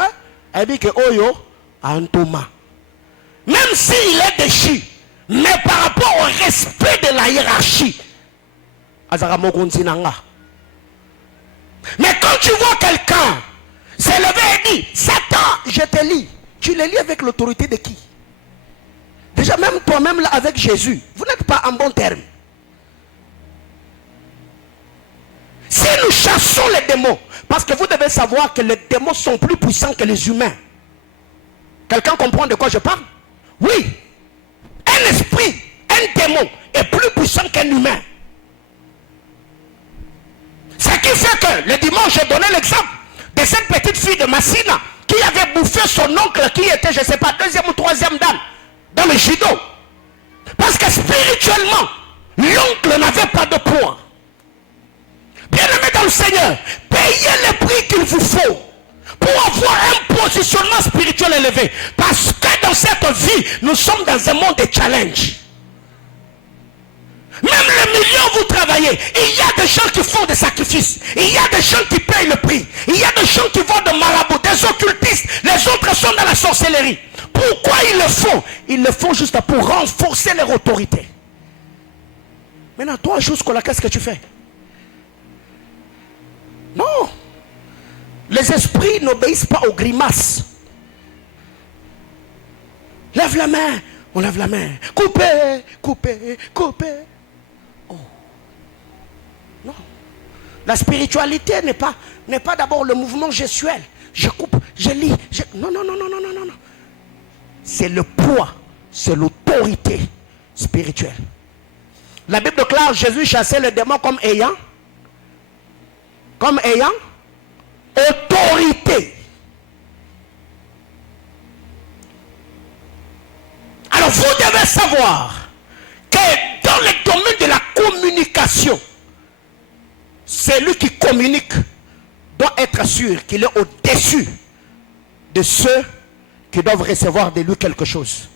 elle dit que Oyo a un Thomas. Même s'il est déchu, mais par rapport au respect de la hiérarchie, mais quand tu vois quelqu'un s'élever et dire, Satan, je te lis, tu le lis avec l'autorité de qui? Déjà même toi-même là avec Jésus, vous n'êtes pas en bon terme. Si nous chassons les démons, parce que vous devez savoir que les démons sont plus puissants que les humains. Quelqu'un comprend de quoi je parle? Oui. Un esprit, un démon est plus puissant qu'un humain. Ce qui fait que le dimanche, j'ai donné l'exemple de cette petite fille de Massina qui avait bouffé son oncle qui était, je ne sais pas, 2e ou 3e dan dans le judo. Parce que spirituellement, l'oncle n'avait pas de poids. Bien-aimé dans le Seigneur, payez le prix qu'il vous faut pour avoir un positionnement spirituel élevé. Parce que dans cette vie, nous sommes dans un monde de challenge. Même le milieu où vous travaillez, il y a des gens qui font des sacrifices. Il y a des gens qui payent le prix. Il y a des gens qui vont de marabouts, des occultistes. Les autres sont dans la sorcellerie. Pourquoi ils le font? Ils le font juste pour renforcer leur autorité. Maintenant, toi, jusqu'à là, qu'est-ce que tu fais? Non. Les esprits n'obéissent pas aux grimaces. Lève la main. On lève la main. Coupez, coupez, coupez. Oh. Non. La spiritualité n'est pas d'abord le mouvement gestuel. Je coupe, je lis. Non, non, non, non, non, non, non. C'est le poids, c'est l'autorité spirituelle. La Bible déclare Jésus chassait le démon comme ayant autorité. Alors vous devez savoir que dans le domaine de la communication, celui qui communique doit être sûr qu'il est au-dessus de ceux qui doivent recevoir de lui quelque chose.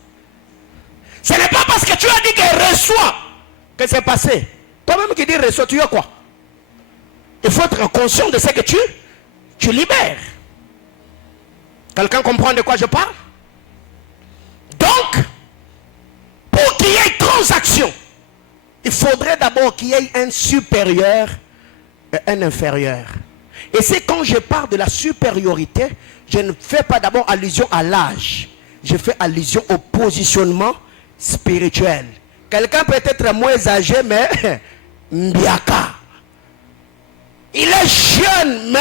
Ce n'est pas parce que tu as dit qu'il reçoit que c'est passé. Toi-même qui dis reçoit, tu as quoi? Il faut être conscient de ce que tu libères. Quelqu'un comprend de quoi je parle? Donc, pour qu'il y ait transaction, il faudrait d'abord qu'il y ait un supérieur et un inférieur. Et c'est quand je parle de la supériorité, je ne fais pas d'abord allusion à l'âge. Je fais allusion au positionnement spirituel. Quelqu'un peut être moins âgé, mais mbiaka. Il est jeune, mais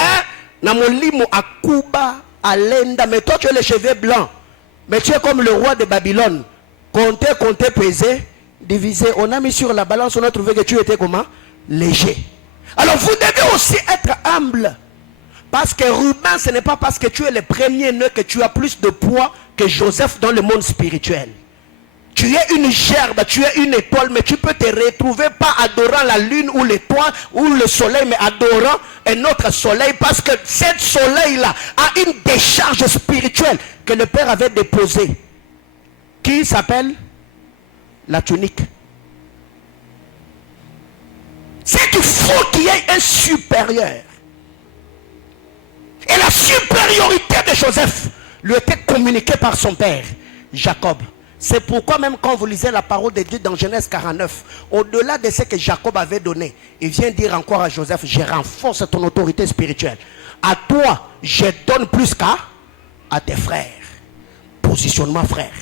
namolimo akuba alenda. Mais toi, tu as les cheveux blancs. Mais tu es comme le roi de Babylone. Compter, peser, diviser. On a mis sur la balance, on a trouvé que tu étais comment? Léger. Alors vous devez aussi être humble. Parce que Ruben, ce n'est pas parce que tu es le premier né que tu as plus de poids que Joseph dans le monde spirituel. Tu es une gerbe, tu es une étoile, mais tu peux te retrouver pas adorant la lune ou l'étoile ou le soleil, mais adorant un autre soleil, parce que cet soleil-là a une décharge spirituelle que le Père avait déposée, qui s'appelle la tunique. C'est qu'il faut qu'il y ait un supérieur. Et la supériorité de Joseph lui était communiquée par son père, Jacob. C'est pourquoi même quand vous lisez la parole de Dieu dans Genèse 49, au-delà de ce que Jacob avait donné, il vient dire encore à Joseph, je renforce ton autorité spirituelle. À toi, je donne plus qu'à tes frères. Positionnement frère.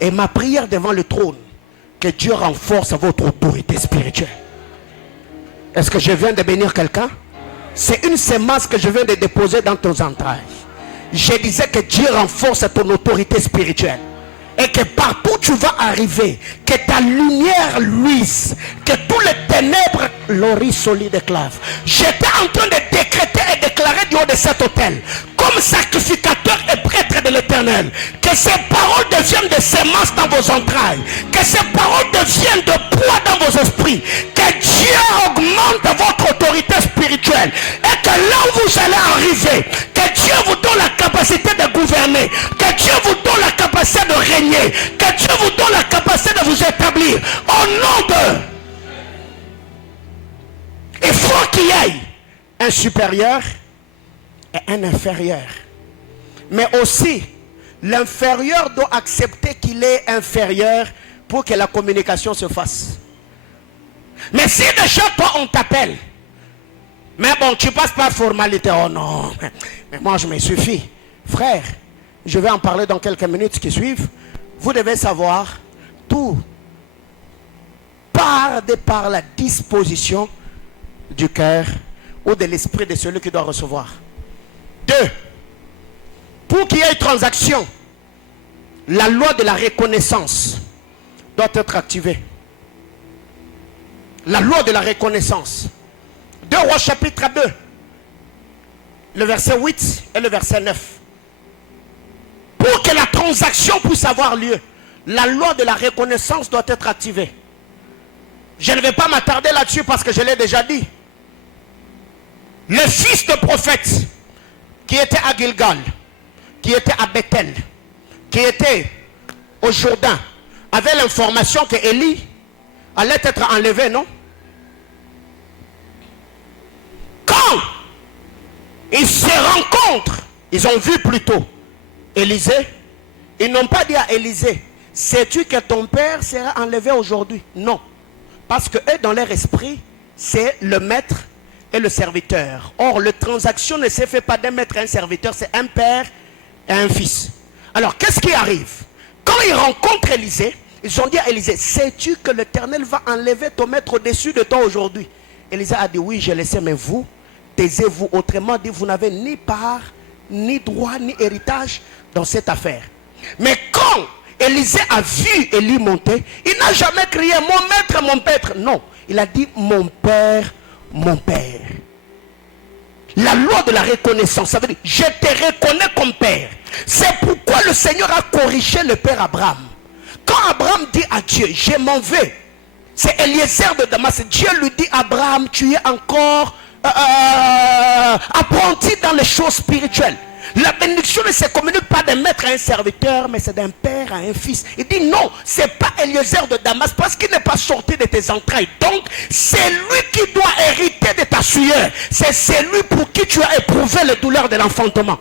Et ma prière devant le trône, que Dieu renforce votre autorité spirituelle. Est-ce que je viens de bénir quelqu'un? C'est une semence que je viens de déposer dans tes entrailles. Je disais que Dieu renforce ton autorité spirituelle. Et que partout tu vas arriver, que ta lumière luise, que tous les ténèbres l'orient solide clave. J'étais en train de décréter et déclarer du haut de cet autel, comme sacrificateur et prêtre de l'Éternel, que ces paroles deviennent des semences dans vos entrailles, que ces paroles deviennent de poids dans vos esprits, que Dieu augmente votre autorité spirituelle, et que là où vous allez arriver, que Dieu vous donne la capacité de gouverner, que Dieu vous donne la capacité de régner, que Dieu vous donne la capacité de vous établir au nom de... Il faut qu'il y ait un supérieur et un inférieur. Mais aussi, l'inférieur doit accepter qu'il est inférieur pour que la communication se fasse. Mais si déjà toi on t'appelle, mais bon, tu passes par formalité, oh non, mais moi je me suffis. Frère, je vais en parler dans quelques minutes qui suivent. Vous devez savoir, tout part par la disposition du cœur ou de l'esprit de celui qui doit recevoir. 2. Pour qu'il y ait transaction, la loi de la reconnaissance doit être activée. La loi de la reconnaissance. 2 Rois chapitre 2, le verset 8 et le verset 9. Pour que la transaction puisse avoir lieu, la loi de la reconnaissance doit être activée. Je ne vais pas m'attarder là-dessus parce que je l'ai déjà dit. Le fils de prophète qui était à Gilgal, qui était à Bethel, qui était au Jourdain, avait l'information que Élie allait être enlevé, non? Quand ils se rencontrent, ils ont vu plutôt Élisée. Ils n'ont pas dit à Élisée, sais-tu que ton père sera enlevé aujourd'hui? Non. Parce que eux, dans leur esprit, c'est le maître et le serviteur. Or, la transaction ne se fait pas d'un maître et un serviteur, c'est un père et un fils. Alors, qu'est-ce qui arrive? Quand ils rencontrent Élisée, ils ont dit à Élisée, sais-tu que l'Éternel va enlever ton maître au-dessus de toi aujourd'hui? Élisée a dit, oui, je le sais, mais vous, taisez-vous. Autrement dit, vous n'avez ni part, ni droit, ni héritage dans cette affaire. Mais quand Élisée a vu Élie monter, il n'a jamais crié, mon maître, mon père. Non, il a dit, mon père, mon père. La loi de la reconnaissance, ça veut dire, je te reconnais comme père. C'est pourquoi le Seigneur a corrigé le père Abraham. Quand Abraham dit à Dieu, je m'en vais, c'est Eliezer de Damas. Dieu lui dit, Abraham, tu es encore apprenti dans les choses spirituelles. La bénédiction ne se communique pas d'un maître à un serviteur, mais c'est d'un père à un fils. Il dit non, c'est pas Eliezer de Damas parce qu'il n'est pas sorti de tes entrailles. Donc, c'est lui qui doit hériter l'autorité de ta sueur. C'est celui pour qui tu as éprouvé les douleurs de l'enfantement.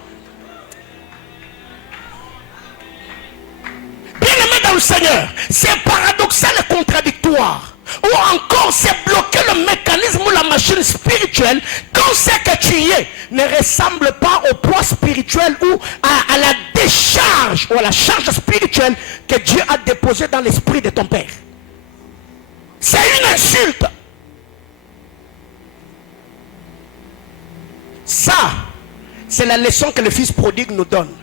Bien-aimé dans le Seigneur, c'est paradoxal et contradictoire. Ou encore c'est bloquer le mécanisme ou la machine spirituelle quand ce que tu y es ne ressemble pas au poids spirituel ou à la décharge ou à la charge spirituelle que Dieu a déposée dans l'esprit de ton Père. C'est une insulte. Ça, c'est la leçon que le Fils prodigue nous donne.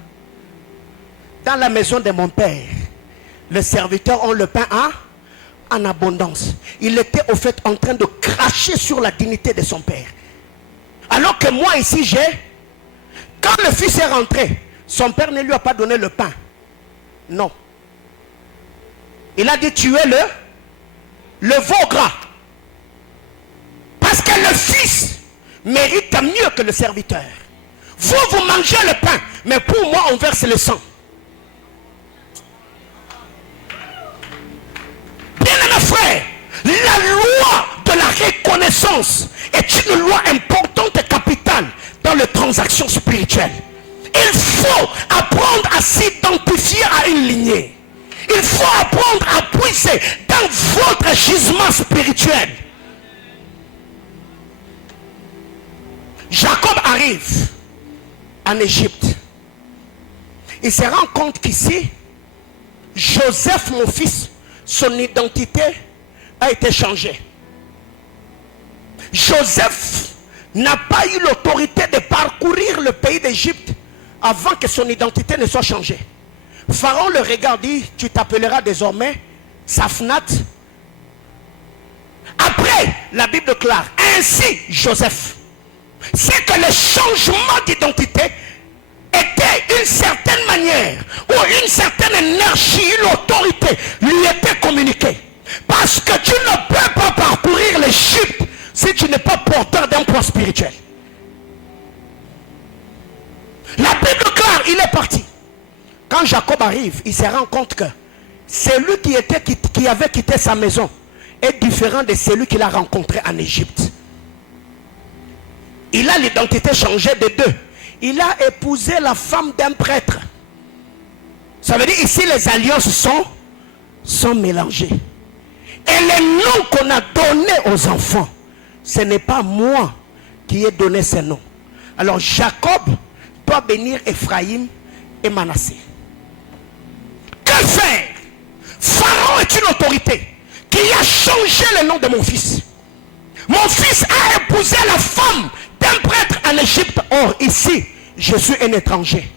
Dans la maison de mon Père, les serviteurs ont le pain en abondance. Il était au fait en train de cracher sur la dignité de son Père. Alors que moi ici quand le Fils est rentré, son Père ne lui a pas donné le pain. Non. Il a dit tuez le veau gras. Parce que le Fils mérite mieux que le serviteur. Vous mangez le pain, mais pour moi on verse le sang. Bien-aimés frères, la loi de la reconnaissance est une loi importante et capitale dans les transactions spirituelles. Il faut apprendre à s'identifier à une lignée. Il faut apprendre à puiser dans votre gisement spirituel. Jacob arrive en Égypte. Il se rend compte qu'ici, Joseph, mon fils, son identité a été changée. Joseph n'a pas eu l'autorité de parcourir le pays d'Égypte avant que son identité ne soit changée. Pharaon le regarde, dit, tu t'appelleras désormais Safnat. Après, la Bible déclare, ainsi Joseph. C'est que le changement d'identité était une certaine manière ou une certaine énergie, l'autorité lui était communiquée. Parce que tu ne peux pas parcourir l'Égypte si tu n'es pas porteur d'un poids spirituel. La Bible déclare, il est parti. Quand Jacob arrive, il se rend compte que celui qui avait quitté sa maison est différent de celui qu'il a rencontré en Égypte. Il a l'identité changée de deux. Il a épousé la femme d'un prêtre. Ça veut dire ici les alliances sont mélangées. Et les noms qu'on a donnés aux enfants, ce n'est pas moi qui ai donné ces noms. Alors Jacob doit bénir Ephraïm et Manassé. Que faire? Pharaon est une autorité qui a changé le nom de mon fils. Mon fils a épousé la femme d'un prêtre en Égypte. Or ici, je suis un étranger.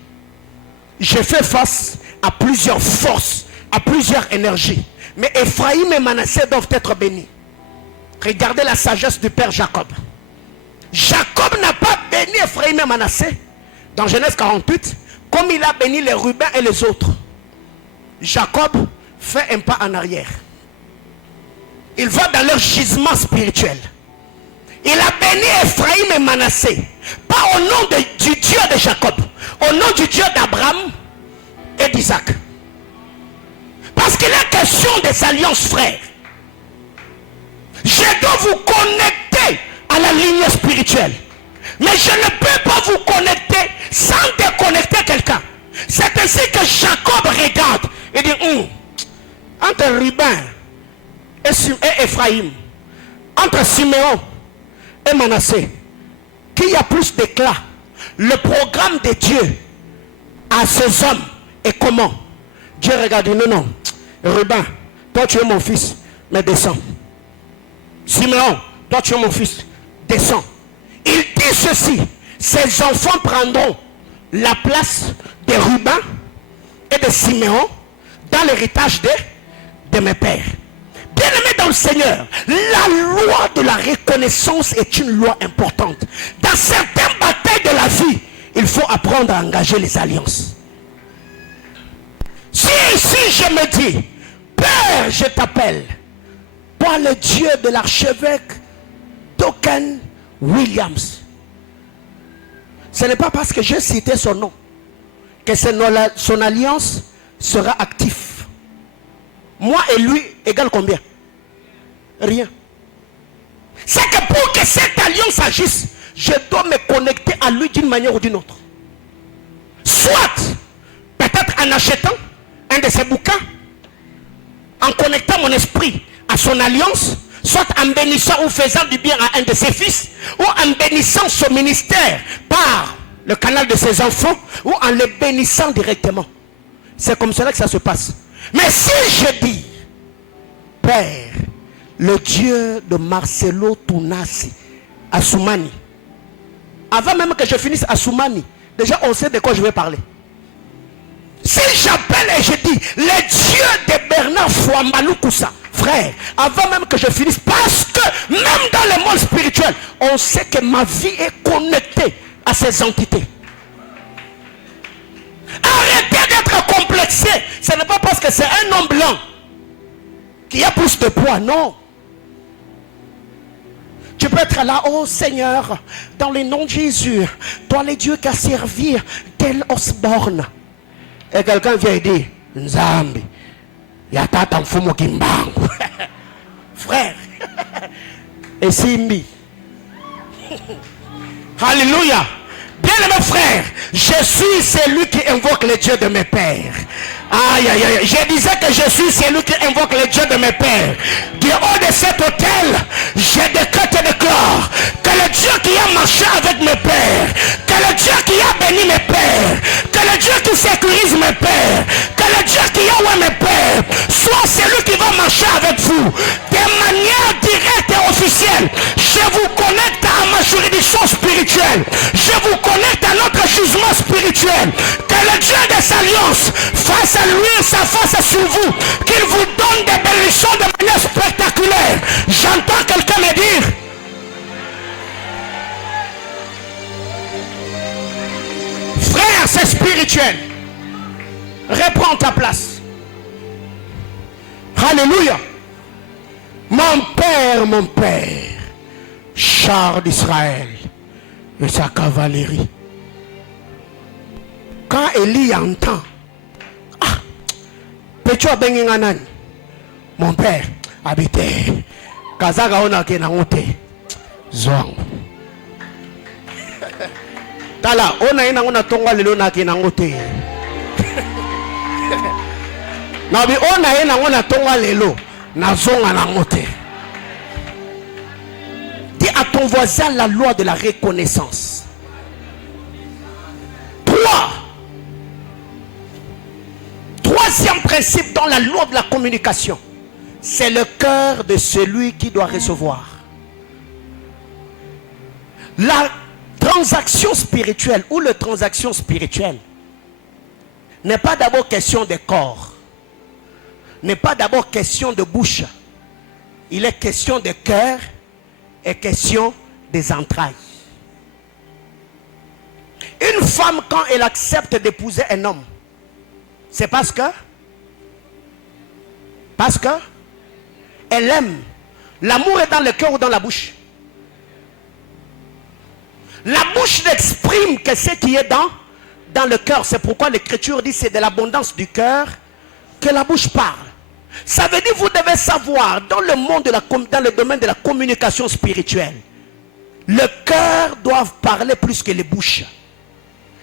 Je fais face à plusieurs forces, à plusieurs énergies. Mais Ephraïm et Manassé doivent être bénis. Regardez la sagesse du père Jacob. Jacob n'a pas béni Ephraïm et Manassé dans Genèse 48 comme il a béni les Ruben et les autres. Jacob fait un pas en arrière. Il va dans leur gisement spirituel. Il a béni Ephraïm et Manassé, pas au nom du Dieu de Jacob, au nom du Dieu d'Abraham et d'Isaac. Parce qu'il est question des alliances, frères. Je dois vous connecter à la ligne spirituelle. Mais je ne peux pas vous connecter sans déconnecter quelqu'un. C'est ainsi que Jacob regarde et dit, entre Ruben et Ephraïm, entre Siméon et Manassé, qui a plus d'éclat? Le programme de Dieu à ces hommes est comment? Dieu regarde, non, Ruben, toi tu es mon fils, mais descends. Siméon, toi tu es mon fils, descends. Il dit ceci, ces enfants prendront la place de Ruben et de Siméon dans l'héritage de mes pères. Bien-aimés dans le Seigneur, la loi de la reconnaissance est une loi importante. Dans certaines batailles de la vie, il faut apprendre à engager les alliances. Si je me dis, Père, je t'appelle, toi le Dieu de l'archevêque Token Williams, ce n'est pas parce que j'ai cité son nom que son alliance sera active. Moi et lui égale combien? Rien. C'est que pour que que cette alliance agisse, je dois me connecter à lui d'une manière ou d'une autre. Soit, peut-être en achetant un de ses bouquins, en connectant mon esprit à son alliance, soit en bénissant ou faisant du bien à un de ses fils, ou en bénissant son ministère par le canal de ses enfants, ou en le bénissant directement. C'est comme cela que ça se passe. Mais si je dis, Père, le Dieu de Marcelo Tounasi, Assoumani, avant même que je finisse Assoumani, déjà on sait de quoi je vais parler. Si j'appelle et je dis, le Dieu de Bernard Fouambalou Koussa, frère, avant même que je finisse, parce que même dans le monde spirituel, on sait que ma vie est connectée à ces entités. Arrêtez d'être complexé. Ce n'est pas parce que c'est un homme blanc qui a plus de poids, non. Tu peux être là, oh Seigneur, dans le nom de Jésus, toi le Dieu qui a servi tel Osborne. Et quelqu'un vient dire, Nzambi, yatata mfumo kimbangu. Frère, et Simbi. Alléluia. Bien-aimé frère, je suis celui qui invoque le Dieu de mes pères. Aïe, aïe, aïe. Je disais que je suis celui qui invoque le Dieu de mes pères. Du haut de cet hôtel, je décrète et déclare que le Dieu qui a marché avec mes pères, que le Dieu qui a béni mes pères, que le Dieu qui sécurise mes pères, que le Dieu qui a oué mes pères, soit celui qui va marcher avec vous de manière directe et officielle. Je vous connecte à ma juridiction spirituelle. Je vous connecte à notre jugement spirituel. Que le Dieu des alliances fasse à lui sa face sur vous, qu'il vous donne des bénédictions de manière spectaculaire. J'entends quelqu'un me dire, frère, c'est spirituel. Reprends ta place. Alléluia. Mon père, char d'Israël et sa cavalerie. Quand Élie entend, mon père habitait Kazaga onake nangote Zwang. Tala ona ina ngona tonga lelo nake nangote. Nabi ona ina ngona tonga lelo nazonga nangote. Dis à ton voisin la loi de la reconnaissance. 3. Troisième principe dans la loi de la communication, c'est le cœur de celui qui doit recevoir. La transaction spirituelle ou la transaction spirituelle n'est pas d'abord question de corps, n'est pas d'abord question de bouche. Il est question de cœur et question des entrailles. Une femme, quand elle accepte d'épouser un homme, c'est parce que elle aime. L'amour est dans le cœur ou dans la bouche? La bouche n'exprime que ce qui est dans le cœur. C'est pourquoi l'écriture dit c'est de l'abondance du cœur que la bouche parle. Ça veut dire vous devez savoir dans le monde dans le domaine de la communication spirituelle, le cœur doit parler plus que les bouches.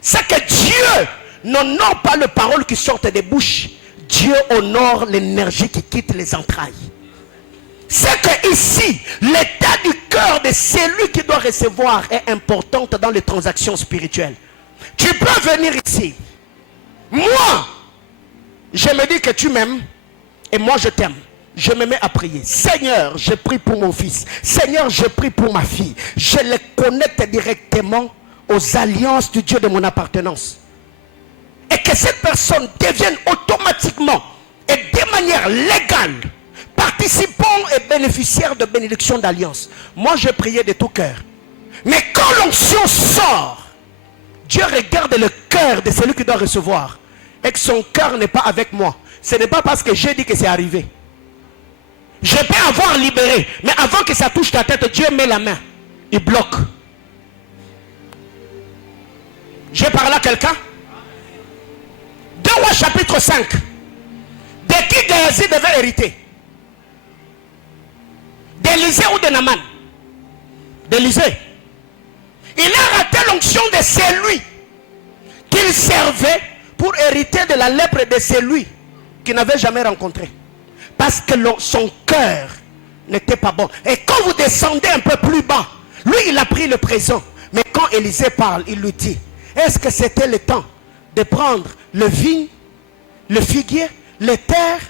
C'est que Dieu n'honore pas les paroles qui sortent des bouches. Dieu honore l'énergie qui quitte les entrailles. C'est que ici, l'état du cœur de celui qui doit recevoir est important dans les transactions spirituelles. Tu peux venir ici. Moi, je me dis que tu m'aimes et moi je t'aime. Je me mets à prier. Seigneur, je prie pour mon fils. Seigneur, je prie pour ma fille. Je les connecte directement aux alliances du Dieu de mon appartenance. Et que cette personne devienne automatiquement et de manière légale participant et bénéficiaire de bénédiction d'alliance. Moi, je priais de tout cœur. Mais quand l'onction sort, Dieu regarde le cœur de celui qui doit recevoir. Et que son cœur n'est pas avec moi. Ce n'est pas parce que j'ai dit que c'est arrivé. Je peux avoir libéré. Mais avant que ça touche ta tête, Dieu met la main. Il bloque. J'ai parlé à quelqu'un? 2 Rois chapitre 5. De qui Géasi devait hériter? D'Élisée ou de Naaman? d'Élisée. Il a raté l'onction de celui qu'il servait pour hériter de la lèpre de celui qu'il n'avait jamais rencontré. Parce que son cœur n'était pas bon. Et quand vous descendez un peu plus bas, lui il a pris le présent. Mais quand Élisée parle, il lui dit, est-ce que c'était le temps de prendre le vigne, le figuier, les terres,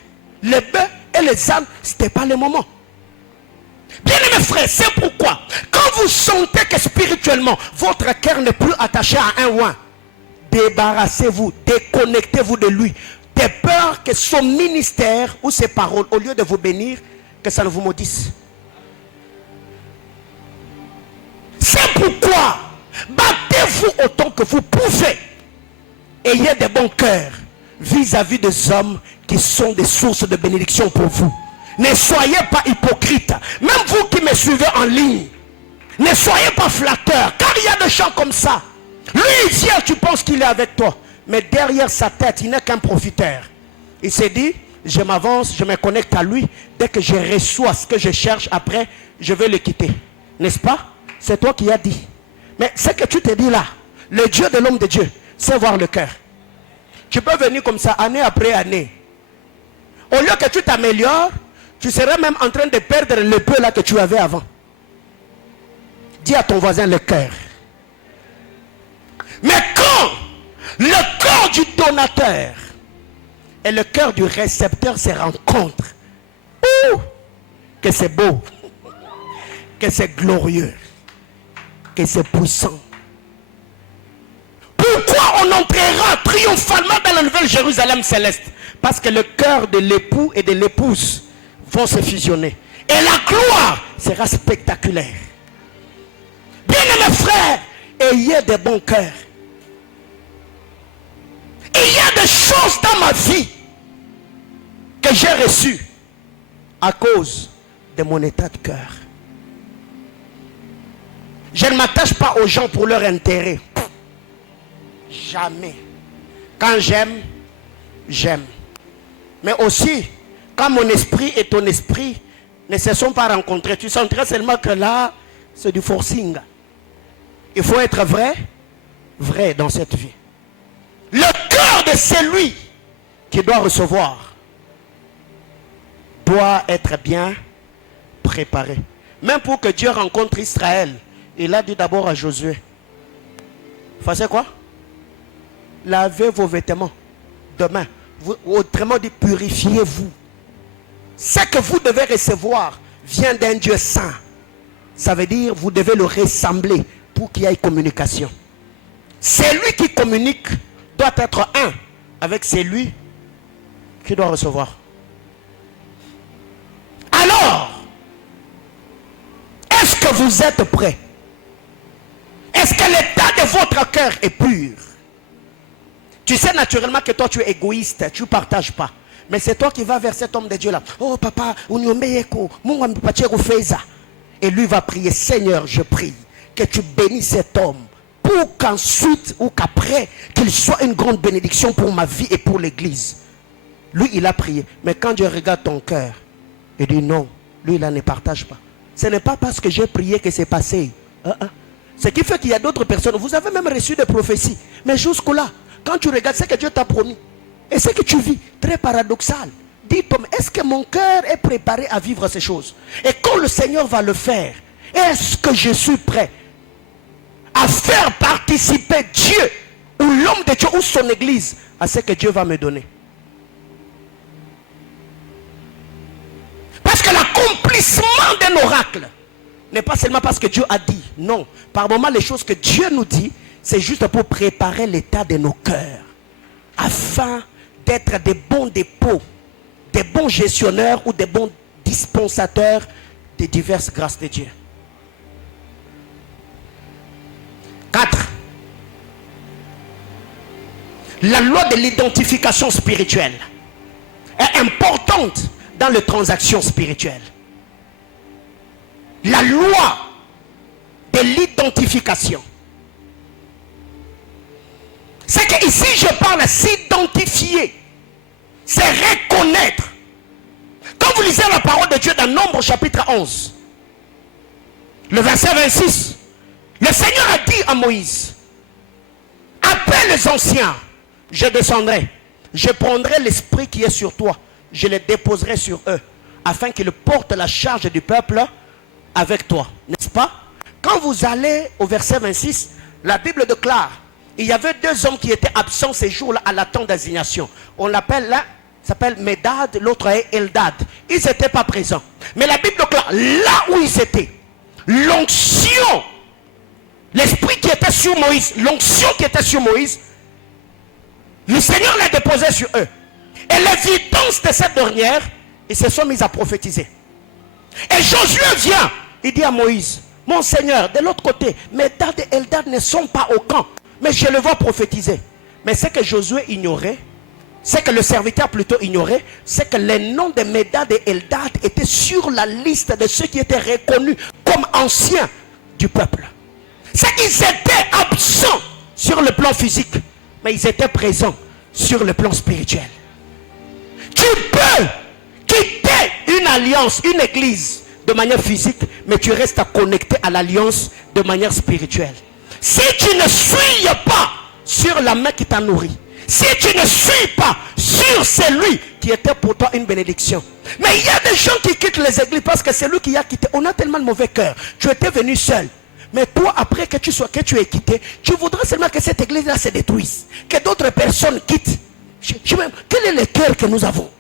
les bœufs et les ânes? Ce n'était pas le moment. Bien aimés frères, c'est pourquoi quand vous sentez que spirituellement votre cœur n'est plus attaché à un oin, débarrassez-vous, déconnectez-vous de lui, de peur que son ministère ou ses paroles, au lieu de vous bénir, que ça ne vous maudisse. C'est pourquoi battez-vous autant que vous pouvez. Ayez de bons cœurs vis-à-vis des hommes qui sont des sources de bénédiction pour vous. Ne soyez pas hypocrite. Même vous qui me suivez en ligne, ne soyez pas flatteur. Car il y a des gens comme ça. Lui il vient, tu penses qu'il est avec toi. Mais derrière sa tête, il n'est qu'un profiteur. Il s'est dit, je m'avance, je me connecte à lui. Dès que je reçois ce que je cherche, après, je vais le quitter. N'est-ce pas? C'est toi qui as dit. Mais ce que tu te dis là, le Dieu de l'homme de Dieu, c'est voir le cœur. Tu peux venir comme ça, année après année. Au lieu que tu t'améliores, tu serais même en train de perdre le peu là que tu avais avant. Dis à ton voisin le cœur. Mais quand le cœur du donateur et le cœur du récepteur se rencontrent, que c'est beau, que c'est glorieux, que c'est puissant. Pourquoi on entrera triomphalement dans la nouvelle Jérusalem céleste? Parce que le cœur de l'époux et de l'épouse vont se fusionner. Et la gloire sera spectaculaire. Bien aimés frères, ayez de bons cœurs. Et il y a des choses dans ma vie que j'ai reçues à cause de mon état de cœur. Je ne m'attache pas aux gens pour leur intérêt. Jamais. Quand j'aime, j'aime. Mais aussi, quand mon esprit et ton esprit ne se sont pas rencontrés, tu sentiras seulement que là, c'est du forcing. Il faut être vrai, vrai dans cette vie. Le cœur de celui qui doit recevoir doit être bien préparé. Même pour que Dieu rencontre Israël, il a dit d'abord à Josué, faites quoi? Lavez vos vêtements demain. Autrement dit, purifiez-vous. Ce que vous devez recevoir vient d'un Dieu saint. Ça veut dire vous devez le ressembler pour qu'il y ait communication. Celui qui communique doit être un avec celui qui doit recevoir. Alors, est-ce que vous êtes prêts? Est-ce que l'état de votre cœur est pur? Tu sais naturellement que toi tu es égoïste, tu ne partages pas. Mais c'est toi qui vas vers cet homme de Dieu là. Oh papa, et lui va prier, Seigneur, je prie que tu bénisses cet homme pour qu'ensuite ou qu'après qu'il soit une grande bénédiction pour ma vie et pour l'église. Lui il a prié, mais quand Dieu regarde ton cœur, il dit non, lui il ne partage pas. Ce n'est pas parce que j'ai prié que c'est passé. Ce qui fait qu'il y a d'autres personnes, vous avez même reçu des prophéties, mais jusque-là, quand tu regardes ce que Dieu t'a promis et ce que tu vis, très paradoxal. Dis-toi, est-ce que mon cœur est préparé à vivre ces choses? Et quand le Seigneur va le faire, est-ce que je suis prêt à faire participer Dieu ou l'homme de Dieu ou son église à ce que Dieu va me donner? Parce que l'accomplissement d'un oracle n'est pas seulement parce que Dieu a dit. Non, par moments les choses que Dieu nous dit, c'est juste pour préparer l'état de nos cœurs, afin d'être des bons dépôts, des bons gestionnaires ou des bons dispensateurs des diverses grâces de Dieu. 4. La loi de l'identification spirituelle est importante dans les transactions spirituelles. La loi de l'identification. C'est que ici je parle s'identifier. C'est reconnaître. Quand vous lisez la parole de Dieu dans Nombre chapitre 11, Le verset 26. Le Seigneur a dit à Moïse, appelle les anciens, je descendrai, je prendrai l'esprit qui est sur toi, je le déposerai sur eux, afin qu'ils portent la charge du peuple avec toi. N'est-ce pas? Quand vous allez au verset 26, la Bible déclare, il y avait deux hommes qui étaient absents ces jours-là à la tente d'assignation. On l'appelle là, s'appelle Médad, l'autre est Eldad. Ils n'étaient pas présents. Mais la Bible déclare, là où ils étaient, l'onction, l'esprit qui était sur Moïse, l'onction qui était sur Moïse, le Seigneur l'a déposé sur eux. Et l'évidence de cette dernière, ils se sont mis à prophétiser. Et Josué vient, il dit à Moïse, mon Seigneur, de l'autre côté, Médad et Eldad ne sont pas au camp, mais je le vois prophétiser. Mais ce que Josué ignorait, c'est que le serviteur plutôt ignorait, c'est que les noms de Médad et Eldad étaient sur la liste de ceux qui étaient reconnus comme anciens du peuple. C'est qu'ils étaient absents sur le plan physique, mais ils étaient présents sur le plan spirituel. Tu peux quitter une alliance, une église de manière physique, mais tu restes connecté à l'alliance de manière spirituelle. Si tu ne suis pas sur la main qui t'a nourri, si tu ne suis pas sur celui qui était pour toi une bénédiction. Mais il y a des gens qui quittent les églises parce que c'est lui qui a quitté. On a tellement de mauvais cœur. Tu étais venu seul. Mais toi, après que tu aies quitté, tu voudras seulement que cette église-là se détruise. Que d'autres personnes quittent. Quel est le cœur que nous avons?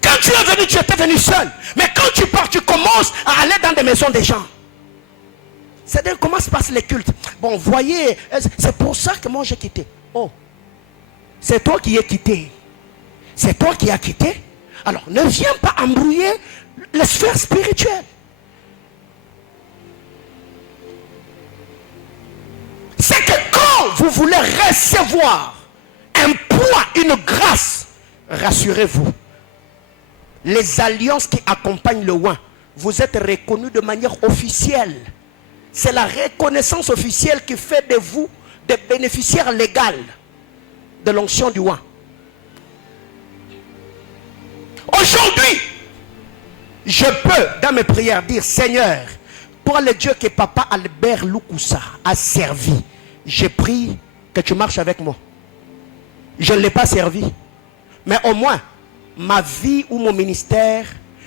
Quand tu es venu, tu étais venu seul. Mais quand tu pars, tu commences à aller dans des maisons des gens. C'est-à-dire comment se passent les cultes. Bon, voyez, c'est pour ça que moi j'ai quitté. Oh, c'est toi qui as quitté. C'est toi qui as quitté. Alors, ne viens pas embrouiller les sphères spirituelles. C'est que quand vous voulez recevoir un poids, une grâce, rassurez-vous, les alliances qui accompagnent le oint, vous êtes reconnus de manière officielle. C'est la reconnaissance officielle qui fait de vous des bénéficiaires légaux de l'onction du oint. Aujourd'hui, je peux dans mes prières dire, Seigneur, toi le Dieu que papa Albert Lukusa a servi, j'ai prie que tu marches avec moi. Je ne l'ai pas servi, mais au moins ma vie ou mon ministère,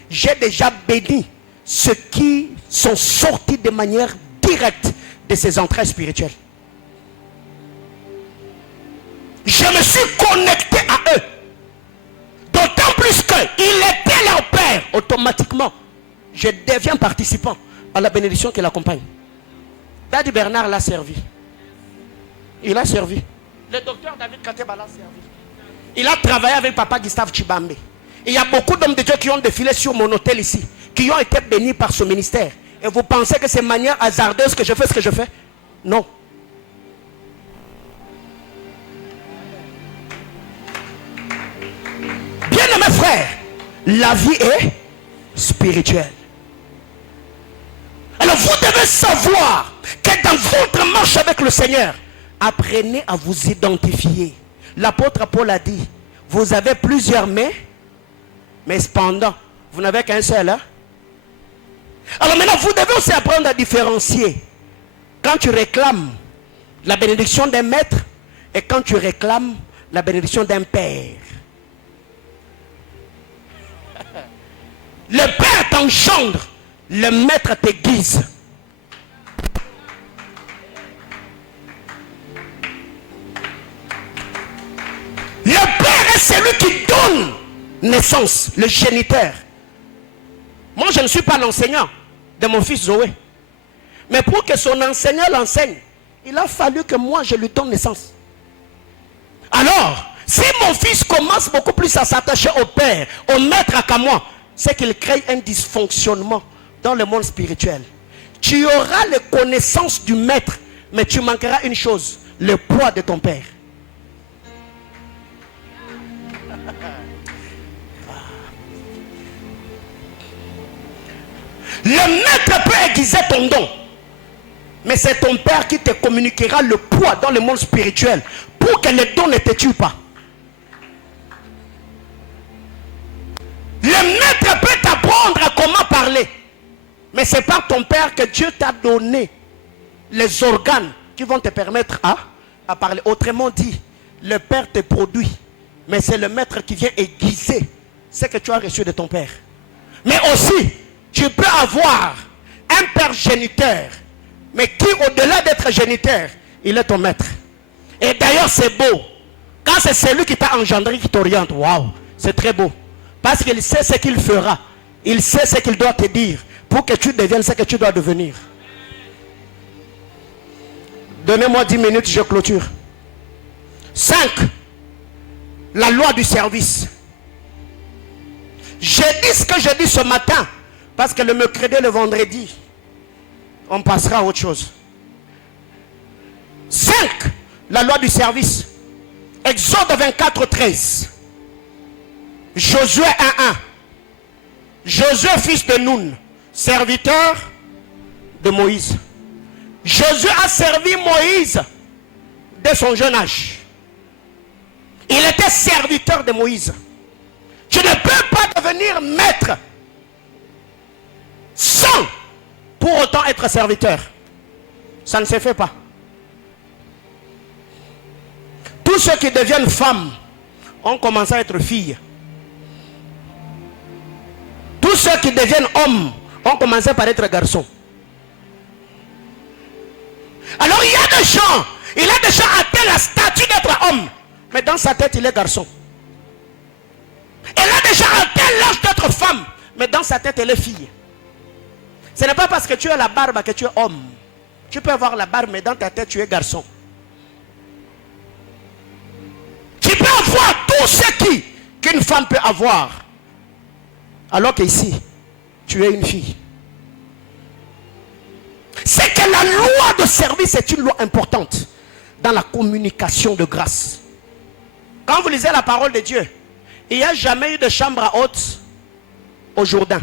j'ai déjà béni ceux qui sont sortis de manière directe de ces entrées spirituelles. Je me suis connecté à eux. D'autant plus qu'ils étaient leur père. Automatiquement, je deviens participant à la bénédiction qui l'accompagne. Daddy Bernard l'a servi. Il a servi. Le docteur David Kateba l'a servi. Il a travaillé avec papa Gustave Chibambe. Il y a beaucoup d'hommes de Dieu qui ont défilé sur mon hôtel ici, qui ont été bénis par ce ministère. Et vous pensez que c'est de manière hasardeuse que je fais ce que je fais? Non. Bien-aimés frères, la vie est spirituelle. Alors vous devez savoir que dans votre marche avec le Seigneur, apprenez à vous identifier. L'apôtre Paul a dit, vous avez plusieurs mains, mais cependant, vous n'avez qu'un seul. Hein? Alors maintenant, vous devez aussi apprendre à différencier. Quand tu réclames la bénédiction d'un maître et quand tu réclames la bénédiction d'un père. Le père t'engendre, le maître te guise. Le père est celui qui donne naissance, le géniteur. Moi, je ne suis pas l'enseignant de mon fils Zoé. Mais pour que son enseignant l'enseigne, il a fallu que moi, je lui donne naissance. Alors, si mon fils commence beaucoup plus à s'attacher au père, au maître qu'à moi, c'est qu'il crée un dysfonctionnement dans le monde spirituel. Tu auras les connaissances du maître, mais tu manqueras une chose, le poids de ton père. Le maître peut aiguiser ton don, mais c'est ton père qui te communiquera le poids dans le monde spirituel pour que le don ne te tue pas. Le maître peut t'apprendre à comment parler, Mais c'est par ton père que Dieu t'a donné les organes qui vont te permettre à parler. Autrement dit, le père te produit, mais c'est le maître qui vient aiguiser ce que tu as reçu de ton père. Mais aussi, tu peux avoir un père géniteur, mais qui au-delà d'être géniteur, il est ton maître. Et d'ailleurs c'est beau, quand c'est celui qui t'a engendré qui t'oriente, waouh, c'est très beau. Parce qu'il sait ce qu'il fera, il sait ce qu'il doit te dire, pour que tu deviennes ce que tu dois devenir. Donnez-moi 10 minutes, je clôture. 5. La loi du service. J'ai dit ce que j'ai dit ce matin, parce que le mercredi et le vendredi, on passera à autre chose. 5. La loi du service. Exode 24, 13. Josué 1, 1. Josué, fils de Nun, serviteur de Moïse. Josué a servi Moïse dès son jeune âge. Il était serviteur de Moïse. Tu ne peux pas devenir maître sans pour autant être serviteur. Ça ne se fait pas. Tous ceux qui deviennent femmes ont commencé à être filles. Tous ceux qui deviennent hommes ont commencé par être garçons. Alors il y a des gens, il a déjà atteint la statue d'être homme, mais dans sa tête il est garçon. Elle a déjà atteint l'âge d'être femme, mais dans sa tête elle est fille. Ce n'est pas parce que tu as la barbe que tu es homme. Tu peux avoir la barbe, mais dans ta tête tu es garçon. Tu peux avoir tout ce qu'une femme peut avoir, alors qu'ici tu es une fille. C'est que la loi de service est une loi importante dans la communication de grâce. Quand vous lisez la parole de Dieu, il n'y a jamais eu de chambre à hôte au Jourdain.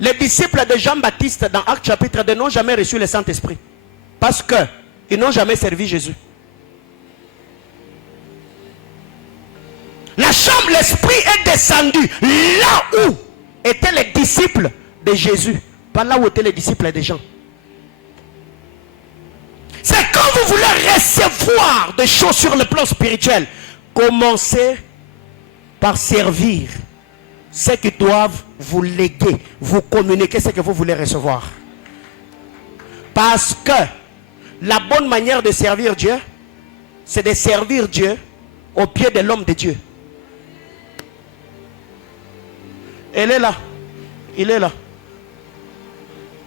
Les disciples de Jean-Baptiste dans Actes chapitre 2 n'ont jamais reçu le Saint-Esprit. Parce qu'ils n'ont jamais servi Jésus. La chambre, l'Esprit est descendu là où étaient les disciples de Jésus. Pas là où étaient les disciples des gens. C'est quand vous voulez recevoir des choses sur le plan spirituel, commencez par servir ceux qui doivent vous léguer, vous communiquer ce que vous voulez recevoir. Parce que la bonne manière de servir Dieu, c'est de servir Dieu au pied de l'homme de Dieu. Elle est là. Il est là.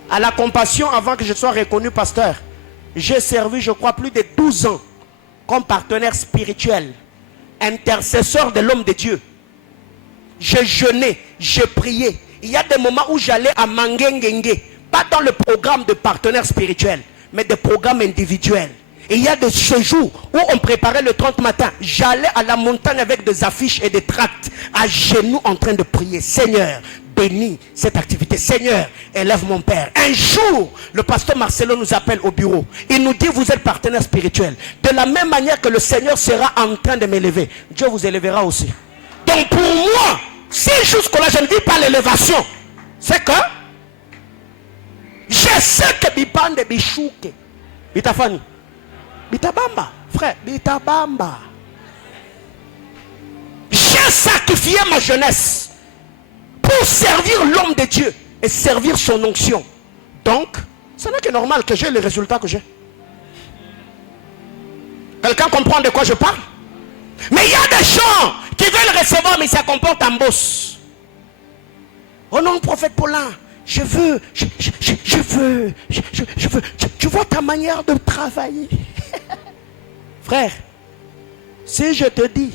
À la compassion, avant que je sois reconnu pasteur, j'ai servi, je crois, plus de 12 ans comme partenaire spirituel, intercesseur de l'homme de Dieu. Je jeûnais, je priais. Il y a des moments où j'allais à Mangengenge, pas dans le programme de partenaire spirituel, mais des programmes individuels. Et il y a des séjours où on préparait le 30 matin. J'allais à la montagne avec des affiches et des tracts, à genoux en train de prier. Seigneur, bénis cette activité. Seigneur, élève mon père. Un jour, le pasteur Marcelo nous appelle au bureau. Il nous dit, vous êtes partenaire spirituel. De la même manière que le Seigneur sera en train de m'élever, Dieu vous élèvera aussi. Donc pour moi, si jusqu'à là je ne vis pas l'élévation, c'est que je sais que Bipande Bichouke, Bitafani, Bitabamba, frère, Bitabamba. J'ai sacrifié ma jeunesse pour servir l'homme de Dieu et servir son onction. Donc, ce n'est que normal que j'ai les résultats que j'ai. Quelqu'un comprend de quoi je parle? Mais il y a des gens qui veulent recevoir, mais ça comporte en bosse. Oh non, prophète Paulin, je veux. Tu vois ta manière de travailler. Frère, si je te dis,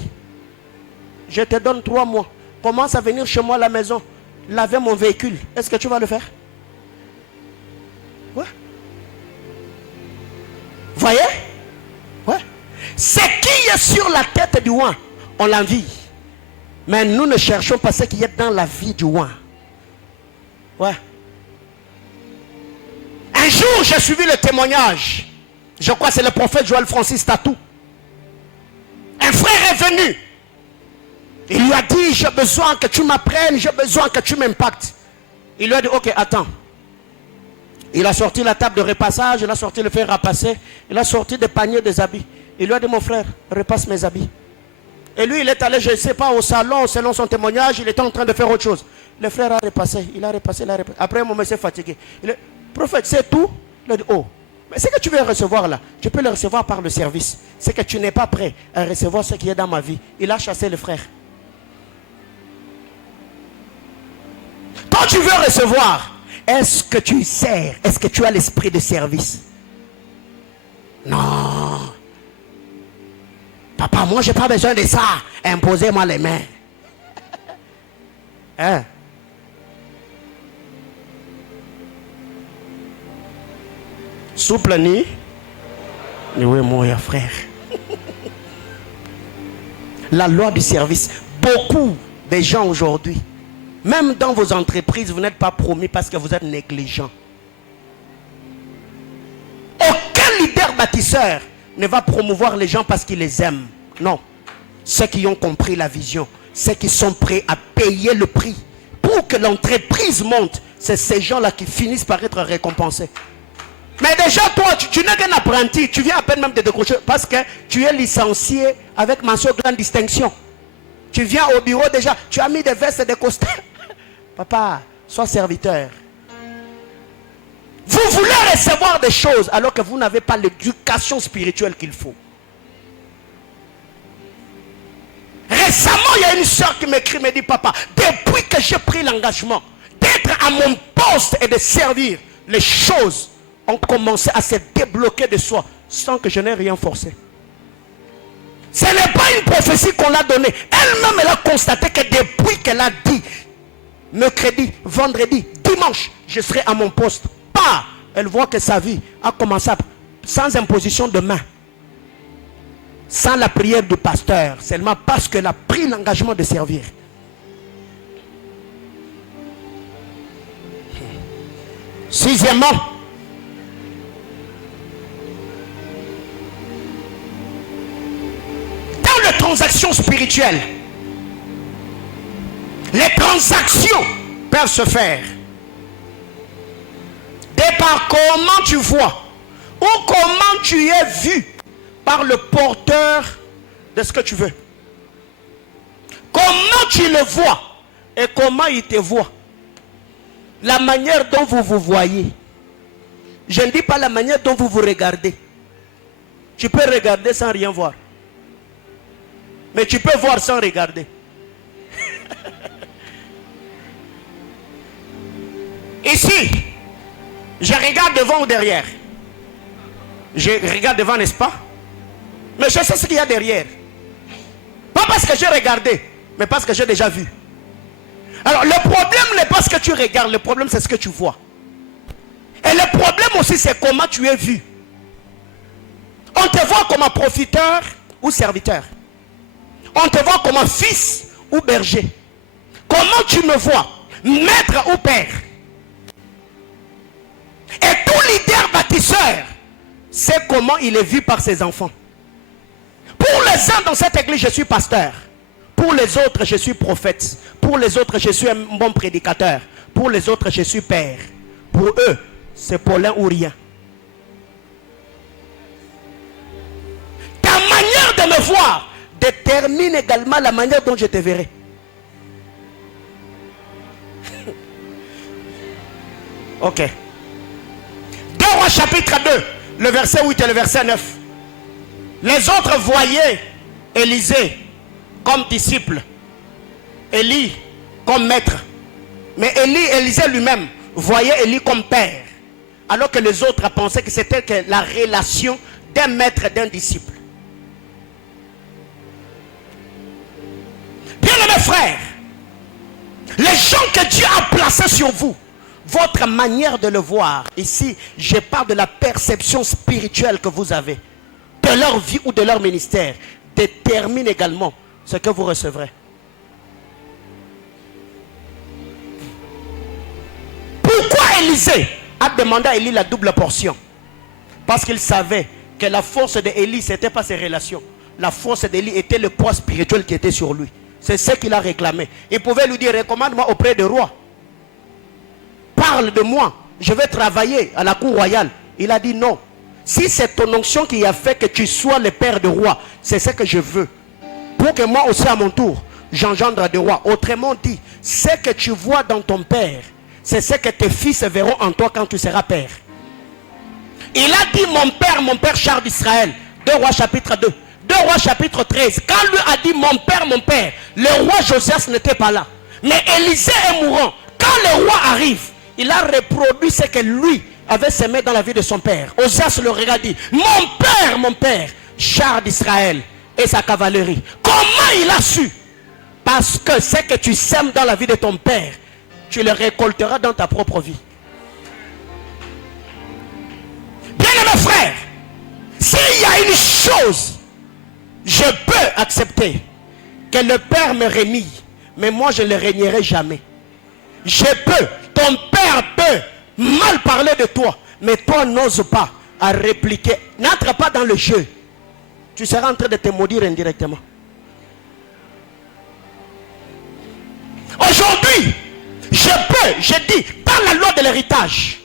je te donne 3 mois, commence à venir chez moi à la maison, laver mon véhicule, est-ce que tu vas le faire? Ouais. Voyez? Ouais. Ce qui est sur la tête du oin, on l'envie. Mais nous ne cherchons pas ce qui est dans la vie du oin. Ouais. Un jour, j'ai suivi le témoignage. Je crois que c'est le prophète Joël Francis Tatou. Un frère est venu. Il lui a dit, j'ai besoin que tu m'apprennes, j'ai besoin que tu m'impactes. Il lui a dit, ok, attends. Il a sorti la table de repassage, il a sorti le fer à passer, il a sorti des paniers, des habits. Il lui a dit, mon frère, repasse mes habits. Et lui, il est allé, je ne sais pas, au salon, selon son témoignage, il était en train de faire autre chose. Le frère a repassé, il a repassé, il a repassé. Après, mon monsieur est fatigué. Il dit, prophète, c'est tout? Il a dit, oh, mais ce que tu veux recevoir là, tu peux le recevoir par le service. C'est que tu n'es pas prêt à recevoir ce qui est dans ma vie. Il a chassé le frère. Quand tu veux recevoir, est-ce que tu sers? Est-ce que tu as l'esprit de service? Non. Papa, moi, je n'ai pas besoin de ça. Imposez-moi les mains. Hein? Souple ni? Oui, mon frère. La loi du service. Beaucoup de gens aujourd'hui, même dans vos entreprises, vous n'êtes pas promis parce que vous êtes négligent. Aucun leader bâtisseur ne va promouvoir les gens parce qu'il les aime. Non. Ceux qui ont compris la vision, ceux qui sont prêts à payer le prix pour que l'entreprise monte, c'est ces gens-là qui finissent par être récompensés. Mais déjà, toi, tu n'es qu'un apprenti. Tu viens à peine même de décrocher parce que tu es licencié avec mention grande distinction. Tu viens au bureau déjà, tu as mis des vestes et des costards. Papa, sois serviteur. Vous voulez recevoir des choses alors que vous n'avez pas l'éducation spirituelle qu'il faut. Récemment, il y a une soeur qui m'écrit, me dit, papa, depuis que j'ai pris l'engagement d'être à mon poste et de servir, les choses ont commencé à se débloquer de soi sans que je n'ai rien forcé. Ce n'est pas une prophétie qu'on l'a donnée. Elle-même, elle a constaté que depuis qu'elle a dit, mercredi, vendredi, dimanche, je serai à mon poste. Pas. Elle voit que sa vie a commencé sans imposition de main. Sans la prière du pasteur. Seulement parce qu'elle a pris l'engagement de servir. Sixièmement, dans les transactions spirituelles, les transactions peuvent se faire de par comment tu vois ou comment tu es vu par le porteur de ce que tu veux. Comment tu le vois et comment il te voit. La manière dont vous vous voyez. Je ne dis pas la manière dont vous vous regardez. Tu peux regarder sans rien voir. Mais tu peux voir sans regarder. Ici, je regarde devant ou derrière. Je regarde devant, n'est-ce pas? Mais je sais ce qu'il y a derrière. Pas parce que j'ai regardé, mais parce que j'ai déjà vu. Alors le problème n'est pas ce que tu regardes, le problème c'est ce que tu vois. Et le problème aussi c'est comment tu es vu. On te voit comme un profiteur ou serviteur. On te voit comme un fils ou berger. Comment tu me vois? Maître ou père? Et tout leader bâtisseur sait comment il est vu par ses enfants. Pour les uns dans cette église, je suis pasteur. Pour les autres, je suis prophète. Pour les autres, je suis un bon prédicateur. Pour les autres, je suis père. Pour eux, c'est Paulin ou rien. Ta manière de me voir détermine également la manière dont je te verrai. Ok. 2 Rois chapitre 2, le verset 8 et le verset 9. Les autres voyaient Élisée comme disciple, Élie comme maître. Mais Élisée lui-même voyait Élie comme père. Alors que les autres pensaient que c'était que la relation d'un maître et d'un disciple. Bien-aimés frères, les gens que Dieu a placés sur vous, votre manière de le voir, ici je parle de la perception spirituelle que vous avez, de leur vie ou de leur ministère, détermine également ce que vous recevrez. Pourquoi Élisée a demandé à Élie la double portion? Parce qu'il savait que la force d'Élie, ce n'était pas ses relations. La force d'Élie était le poids spirituel qui était sur lui. C'est ce qu'il a réclamé. Il pouvait lui dire, recommande-moi auprès du roi. Parle de moi je vais travailler à la cour royale. Il a dit non. Si c'est ton onction qui a fait que tu sois le père de roi, c'est ce que je veux. Pour que moi aussi à mon tour, j'engendre des rois. Autrement dit, ce que tu vois dans ton père, c'est ce que tes fils verront en toi quand tu seras père. Il a dit mon père Charles d'Israël. 2 Rois chapitre 2. 2 Rois chapitre 13. Quand lui a dit mon père, le roi Josias n'était pas là. Mais Élisée est mourant. Quand le roi arrive, il a reproduit ce que lui avait semé dans la vie de son père. Osias le regarde dit, mon père, Charles d'Israël et sa cavalerie. Comment il a su? Parce que ce que tu sèmes dans la vie de ton père, tu le récolteras dans ta propre vie. Bien-aimés frères, s'il y a une chose, je peux accepter que le Père me renie, mais moi je ne le régnerai jamais. Je peux, ton Père peut mal parler de toi, mais toi n'oses pas à répliquer. N'entre pas dans le jeu. Tu seras en train de te maudire indirectement. Aujourd'hui, je dis, dans la loi de l'héritage,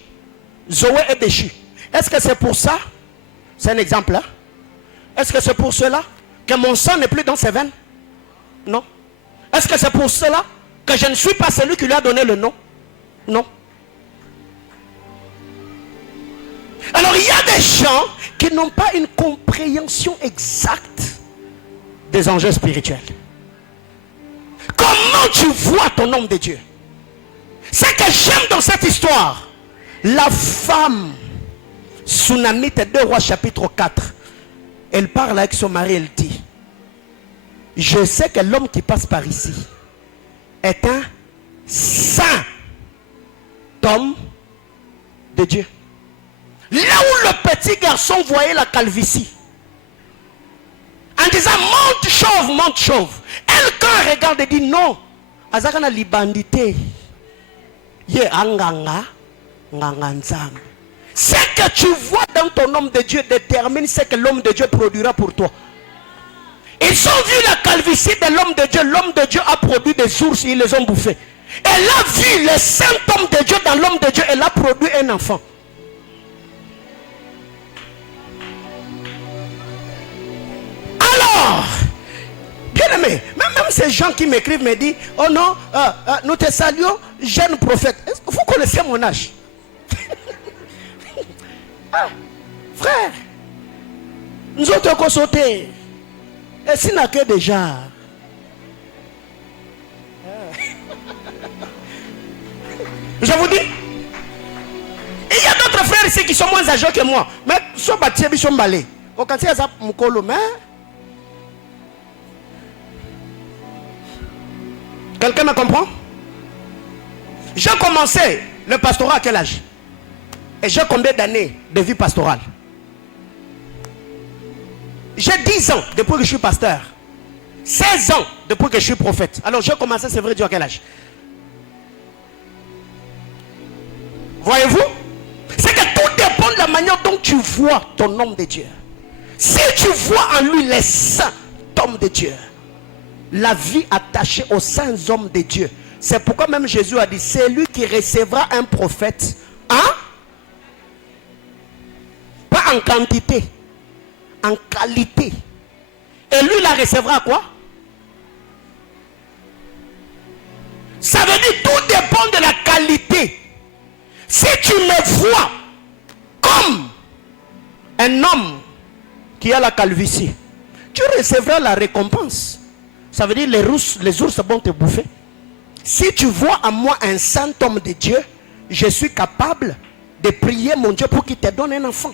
Zoé est déchu. Est-ce que c'est pour ça? C'est un exemple là. Est-ce que c'est pour cela que mon sang n'est plus dans ses veines? Non. Est-ce que c'est pour cela que je ne suis pas celui qui lui a donné le nom? Non. Alors il y a des gens qui n'ont pas une compréhension exacte des enjeux spirituels. Comment tu vois ton homme de Dieu? Ce que j'aime dans cette histoire, la femme Sunamite, 2 Rois chapitre 4, elle parle avec son mari, elle dit, je sais que l'homme qui passe par ici est un saint homme de Dieu. Là où le petit garçon voyait la calvitie, en disant monte chauve, elle quand elle regarde, elle dit non, azakana libandité, ye anganga, nganganzam. Ce que tu vois dans ton homme de Dieu détermine ce que l'homme de Dieu produira pour toi. Ils ont vu la calvitie de l'homme de Dieu. L'homme de Dieu a produit des ours, ils les ont bouffés. Elle a vu le saint homme de Dieu dans l'homme de Dieu. Elle a produit un enfant. Alors, bien aimé, même ces gens qui m'écrivent me disent, oh non, nous te saluons, jeune prophète. Vous connaissez mon âge. Ah, frère, nous autres qu'on sauté. Et si n'a que déjà. Je vous dis, il y a d'autres frères ici qui sont moins âgés que moi. Mais sont bâtis, ils sont balés. Au quand il y a ça, mais quelqu'un me comprend? J'ai commencé le pastorat à quel âge? Et j'ai combien d'années de vie pastorale? J'ai 10 ans depuis que je suis pasteur. 16 ans depuis que je suis prophète. Alors j'ai commencé, c'est vrai, Dieu à quel âge? Voyez-vous? C'est que tout dépend de la manière dont tu vois ton homme de Dieu. Si tu vois en lui les saints hommes de Dieu, la vie attachée aux saints hommes de Dieu. C'est pourquoi même Jésus a dit, c'est lui qui recevra un prophète. Hein? Pas en quantité, en qualité. Et lui la recevra quoi? Ça veut dire tout dépend de la qualité. Si tu me vois comme un homme qui a la calvitie, tu recevras la récompense. Ça veut dire les ours vont te bouffer. Si tu vois en moi un saint homme de Dieu, je suis capable de prier mon Dieu pour qu'il te donne un enfant.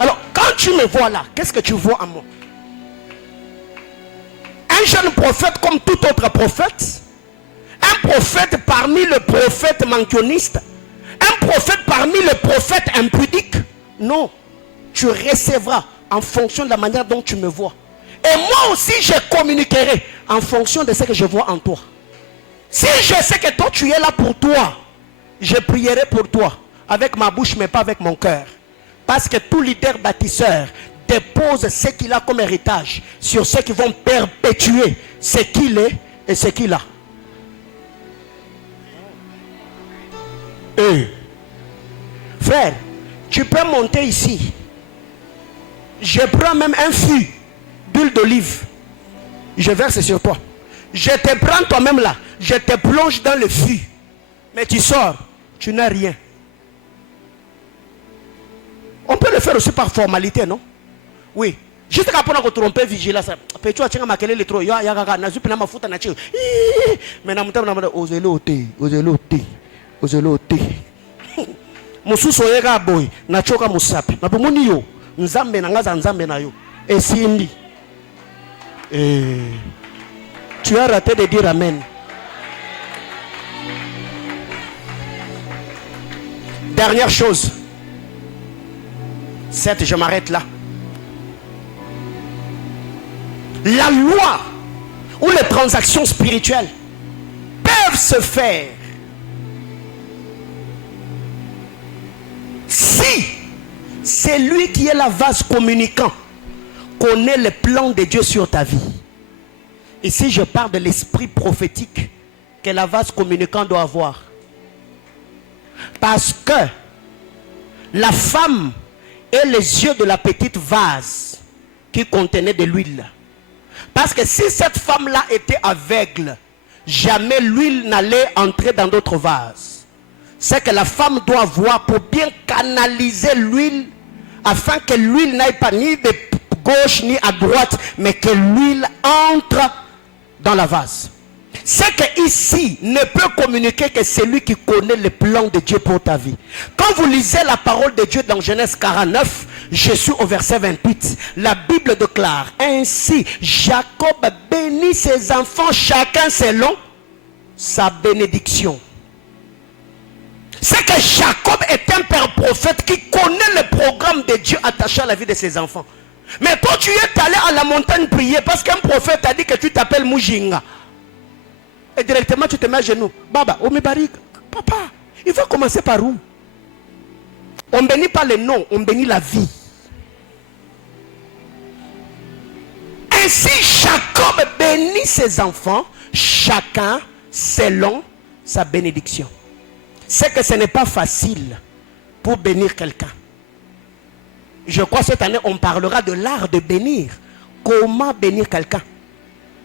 Alors, quand tu me vois là, qu'est-ce que tu vois en moi? Un jeune prophète comme tout autre prophète. Un prophète parmi les prophètes mentionnistes. Un prophète parmi les prophètes impudiques. Non, tu recevras en fonction de la manière dont tu me vois. Et moi aussi, je communiquerai en fonction de ce que je vois en toi. Si je sais que toi, tu es là pour toi, je prierai pour toi. Avec ma bouche, mais pas avec mon cœur. Parce que tout leader bâtisseur dépose ce qu'il a comme héritage sur ceux qui vont perpétuer ce qu'il est et ce qu'il a. Frère, tu peux monter ici. Je prends même un fût d'huile d'olive. Je verse sur toi. Je te prends toi-même là. Je te plonge dans le fût. Mais tu sors. Tu n'as rien. On peut le faire aussi par formalité, non? Oui. Juste quand on a trompé vigilance. Peux-tu attirer ma quelle trop? Ya ya gaga. Nazu pina mafuta na chiu. Mais na muta na muta ozelote. Mususu yega boy. Na choka musapi. Na pomuni yo. Nzambe na ngaza nzambe na yo. Esindi. Tu as raté de dire amen. Dernière chose. 7, je m'arrête là. La loi ou les transactions spirituelles peuvent se faire si c'est lui qui est la vase communicant connaît le plan de Dieu sur ta vie. Ici je parle de l'esprit prophétique que la vase communicant doit avoir. Parce que la femme et les yeux de la petite vase qui contenait de l'huile. Parce que si cette femme-là était aveugle, jamais l'huile n'allait entrer dans d'autres vases. C'est que la femme doit voir pour bien canaliser l'huile, afin que l'huile n'aille pas ni de gauche ni à droite, mais que l'huile entre dans la vase. C'est que ici ne peut communiquer que celui qui connaît le plan de Dieu pour ta vie. Quand vous lisez la parole de Dieu dans Genèse 49, je suis au verset 28. La Bible déclare ainsi: Jacob bénit ses enfants chacun selon sa bénédiction. C'est que Jacob est un père prophète qui connaît le programme de Dieu attaché à la vie de ses enfants. Mais toi tu es allé à la montagne prier parce qu'un prophète a dit que tu t'appelles Mujinga. Et directement tu te mets à genoux. Baba, on me barik. Papa, il faut commencer par où? On ne bénit pas le nom, on bénit la vie. Ainsi Jacob bénit ses enfants, chacun selon sa bénédiction. C'est que ce n'est pas facile pour bénir quelqu'un. Je crois que cette année on parlera de l'art de bénir. Comment bénir quelqu'un?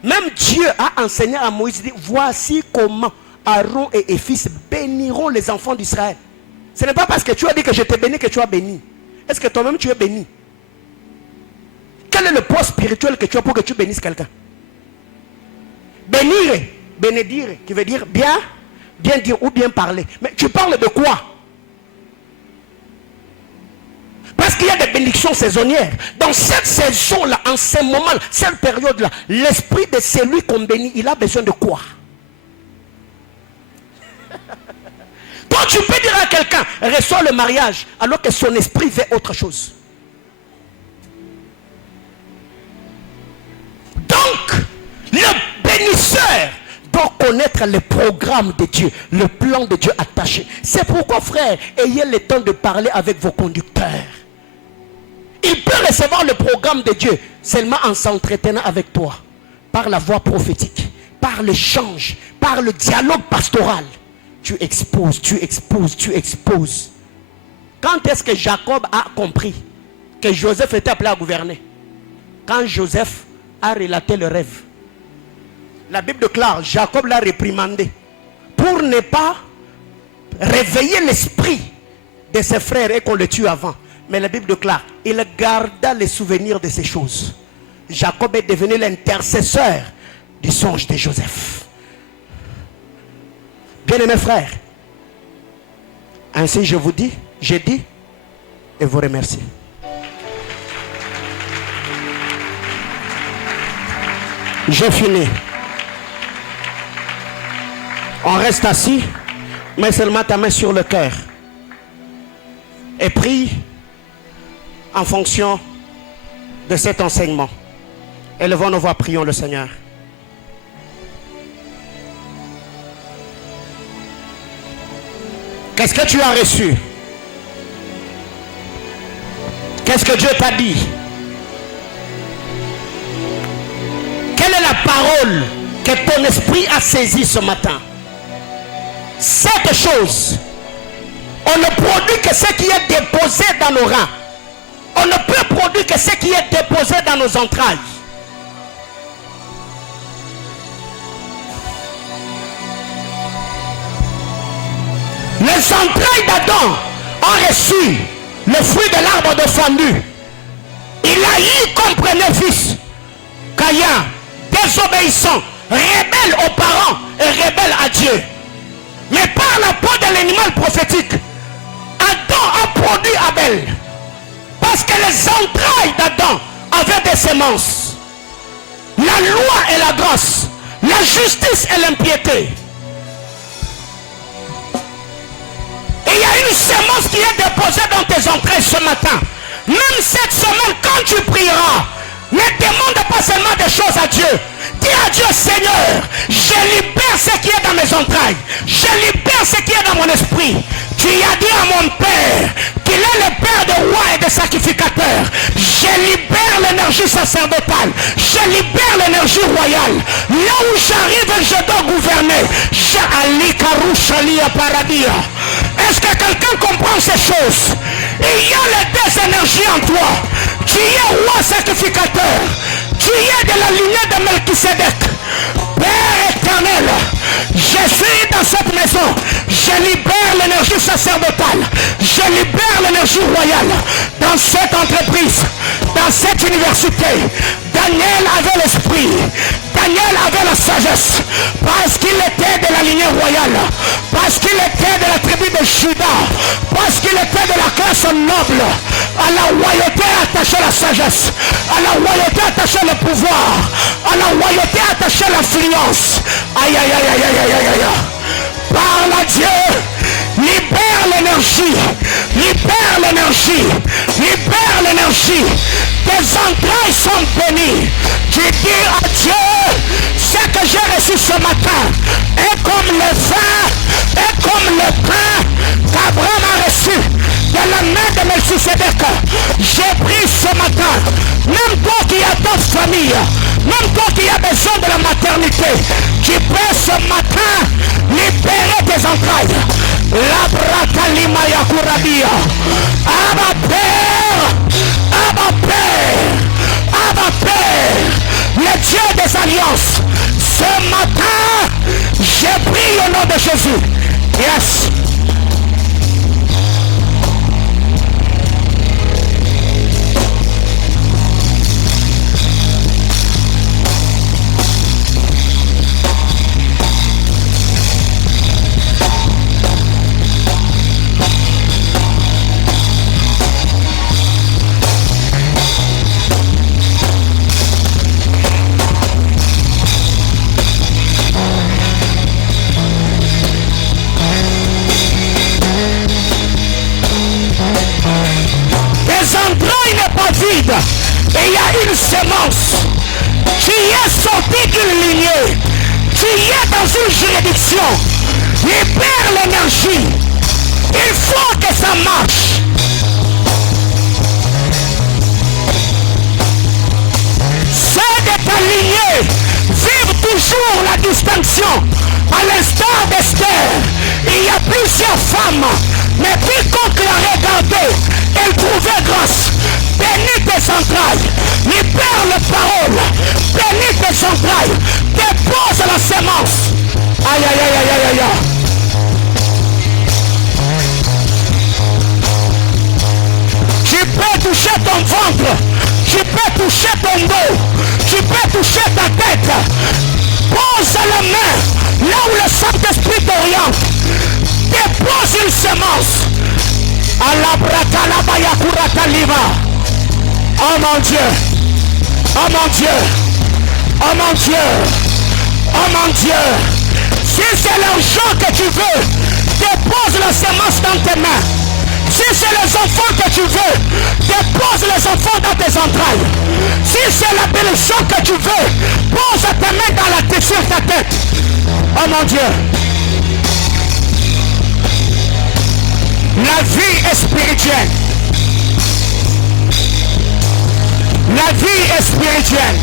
Même Dieu a enseigné à Moïse, dit, voici comment Aaron et ses fils béniront les enfants d'Israël. Ce n'est pas parce que tu as dit que je t'ai béni que tu as béni. Est-ce que toi-même tu es béni? Quel est le poids spirituel que tu as pour que tu bénisses quelqu'un? Bénir, bénédire, qui veut dire bien, bien dire ou bien parler. Mais tu parles de quoi? Parce qu'il y a des bénédictions saisonnières. Dans cette saison-là, en ce moment, cette période-là, l'esprit de celui qu'on bénit, il a besoin de quoi? Toi, tu peux dire à quelqu'un, reçois le mariage, alors que son esprit veut autre chose. Donc, le bénisseur doit connaître le programme de Dieu, le plan de Dieu attaché. C'est pourquoi, frère, ayez le temps de parler avec vos conducteurs. Il peut recevoir le programme de Dieu seulement en s'entretenant avec toi, par la voix prophétique, par l'échange, par le dialogue pastoral. Tu exposes, tu exposes, tu exposes. Quand est-ce que Jacob a compris que Joseph était appelé à gouverner? Quand Joseph a relaté le rêve. La Bible déclare, Jacob l'a réprimandé pour ne pas réveiller l'esprit de ses frères et qu'on le tue avant. Mais la Bible déclare, il garda les souvenirs de ces choses. Jacob est devenu l'intercesseur du songe de Joseph. Bien-aimés frères, ainsi je vous dis, j'ai dit et vous remercie. J'ai fini. On reste assis, mets seulement ta main sur le cœur et prie en fonction de cet enseignement. Élevons nos voix, prions le Seigneur. Qu'est-ce que tu as reçu? Qu'est-ce que Dieu t'a dit? Quelle est la parole que ton esprit a saisie ce matin? Cette chose On ne produit que ce qui est déposé dans nos reins. On ne peut produire que ce qui est déposé dans nos entrailles. Les entrailles d'Adam ont reçu le fruit de l'arbre défendu. Il a eu comme premier fils Caïn, désobéissant, rebelle aux parents et rebelle à Dieu. Mais par la peau de l'animal prophétique, Adam a produit Abel. Parce que les entrailles d'Adam avaient des semences. La loi et la grâce, la justice et l'impiété. Et il y a une semence qui est déposée dans tes entrailles ce matin. Même cette semaine, quand tu prieras, ne demande pas seulement des choses à Dieu. Dis à Dieu, Seigneur, je libère ce qui est dans mes entrailles. Je libère ce qui est dans mon esprit. Tu as dit à mon Père qu'il est le Père de rois et de sacrificateurs. Je libère l'énergie sacerdotale. Je libère l'énergie royale. Là où j'arrive, je dois gouverner. Est-ce que quelqu'un comprend ces choses? Il y a les deux énergies en toi. Tu es roi sacrificateur. Tu es de la lignée de Melchisedec. Père éternel, je suis dans cette maison. Je libère l'énergie sacerdotale. Je libère l'énergie royale. Dans cette entreprise, dans cette université, Daniel avait l'esprit. Daniel avait la sagesse. Parce qu'il était de la lignée royale. Parce qu'il était de la tribu de Juda. Parce qu'il était de la classe noble. À la royauté attachée la sagesse. À la royauté attachée le pouvoir. À la royauté attachée l'influence. Aïe aïe aïe aïe aïe aïe aïe. Parle à Dieu. Libère l'énergie. Libère l'énergie. Libère l'énergie. Tes entrailles sont bénies. Tu dis à Dieu, ce que j'ai reçu ce matin est comme le vin, est comme le pain qu'Abraham a reçu de la main de Melchisedec. J'ai pris ce matin, même toi qui as ta famille, même toi qui as besoin de la maternité, tu peux ce matin libérer tes entrailles. La bratalima yakurabia. Abba Père, Abba Père, Abba Père, le Dieu des alliances. Ce matin, j'ai pris au nom de Jésus. Yes. Et il y a une semence. Tu es sorti d'une lignée. Tu es dans une juridiction. Libère l'énergie. Il faut que ça marche. Ceux de ta lignée vivent toujours la distinction. À l'instar d'Esther, il y a plusieurs femmes. Mais quiconque l'a regardé, elle trouvait grâce. Bénis tes entrailles, libère la parole, bénis tes entrailles, dépose la semence. Aïe aïe aïe aïe aïe aïe. Tu peux toucher ton ventre, tu peux toucher ton dos, tu peux toucher ta tête. Pose la main là où le Saint-Esprit t'oriente. Dépose une semence. Oh mon Dieu, oh mon Dieu, oh mon Dieu, oh mon Dieu. Si c'est l'argent que tu veux, dépose la semence dans tes mains. Si c'est les enfants que tu veux, dépose les enfants dans tes entrailles. Si c'est la bénédiction que tu veux, pose tes mains dans la tête, sur ta tête. Oh mon Dieu. La vie est spirituelle. La vie est spirituelle.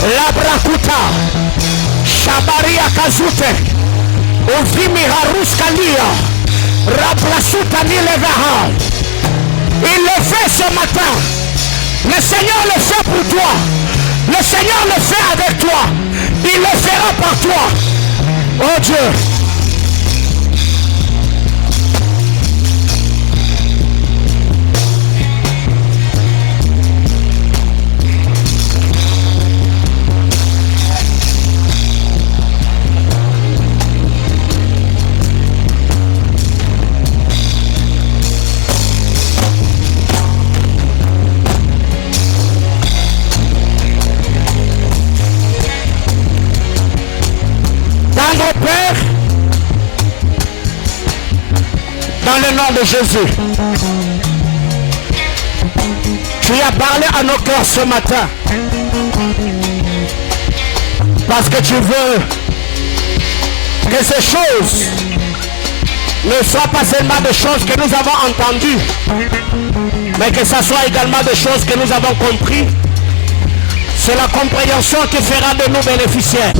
La brakuta. Shabaria kazute. Il le fait ce matin. Le Seigneur le fait pour toi. Le Seigneur le fait avec toi. Il le fera par toi. Oh Dieu. Père, dans le nom de Jésus, tu as parlé à nos cœurs ce matin parce que tu veux que ces choses ne soient pas seulement des choses que nous avons entendues, mais que ce soit également des choses que nous avons compris. C'est la compréhension qui fera de nous bénéficiaires.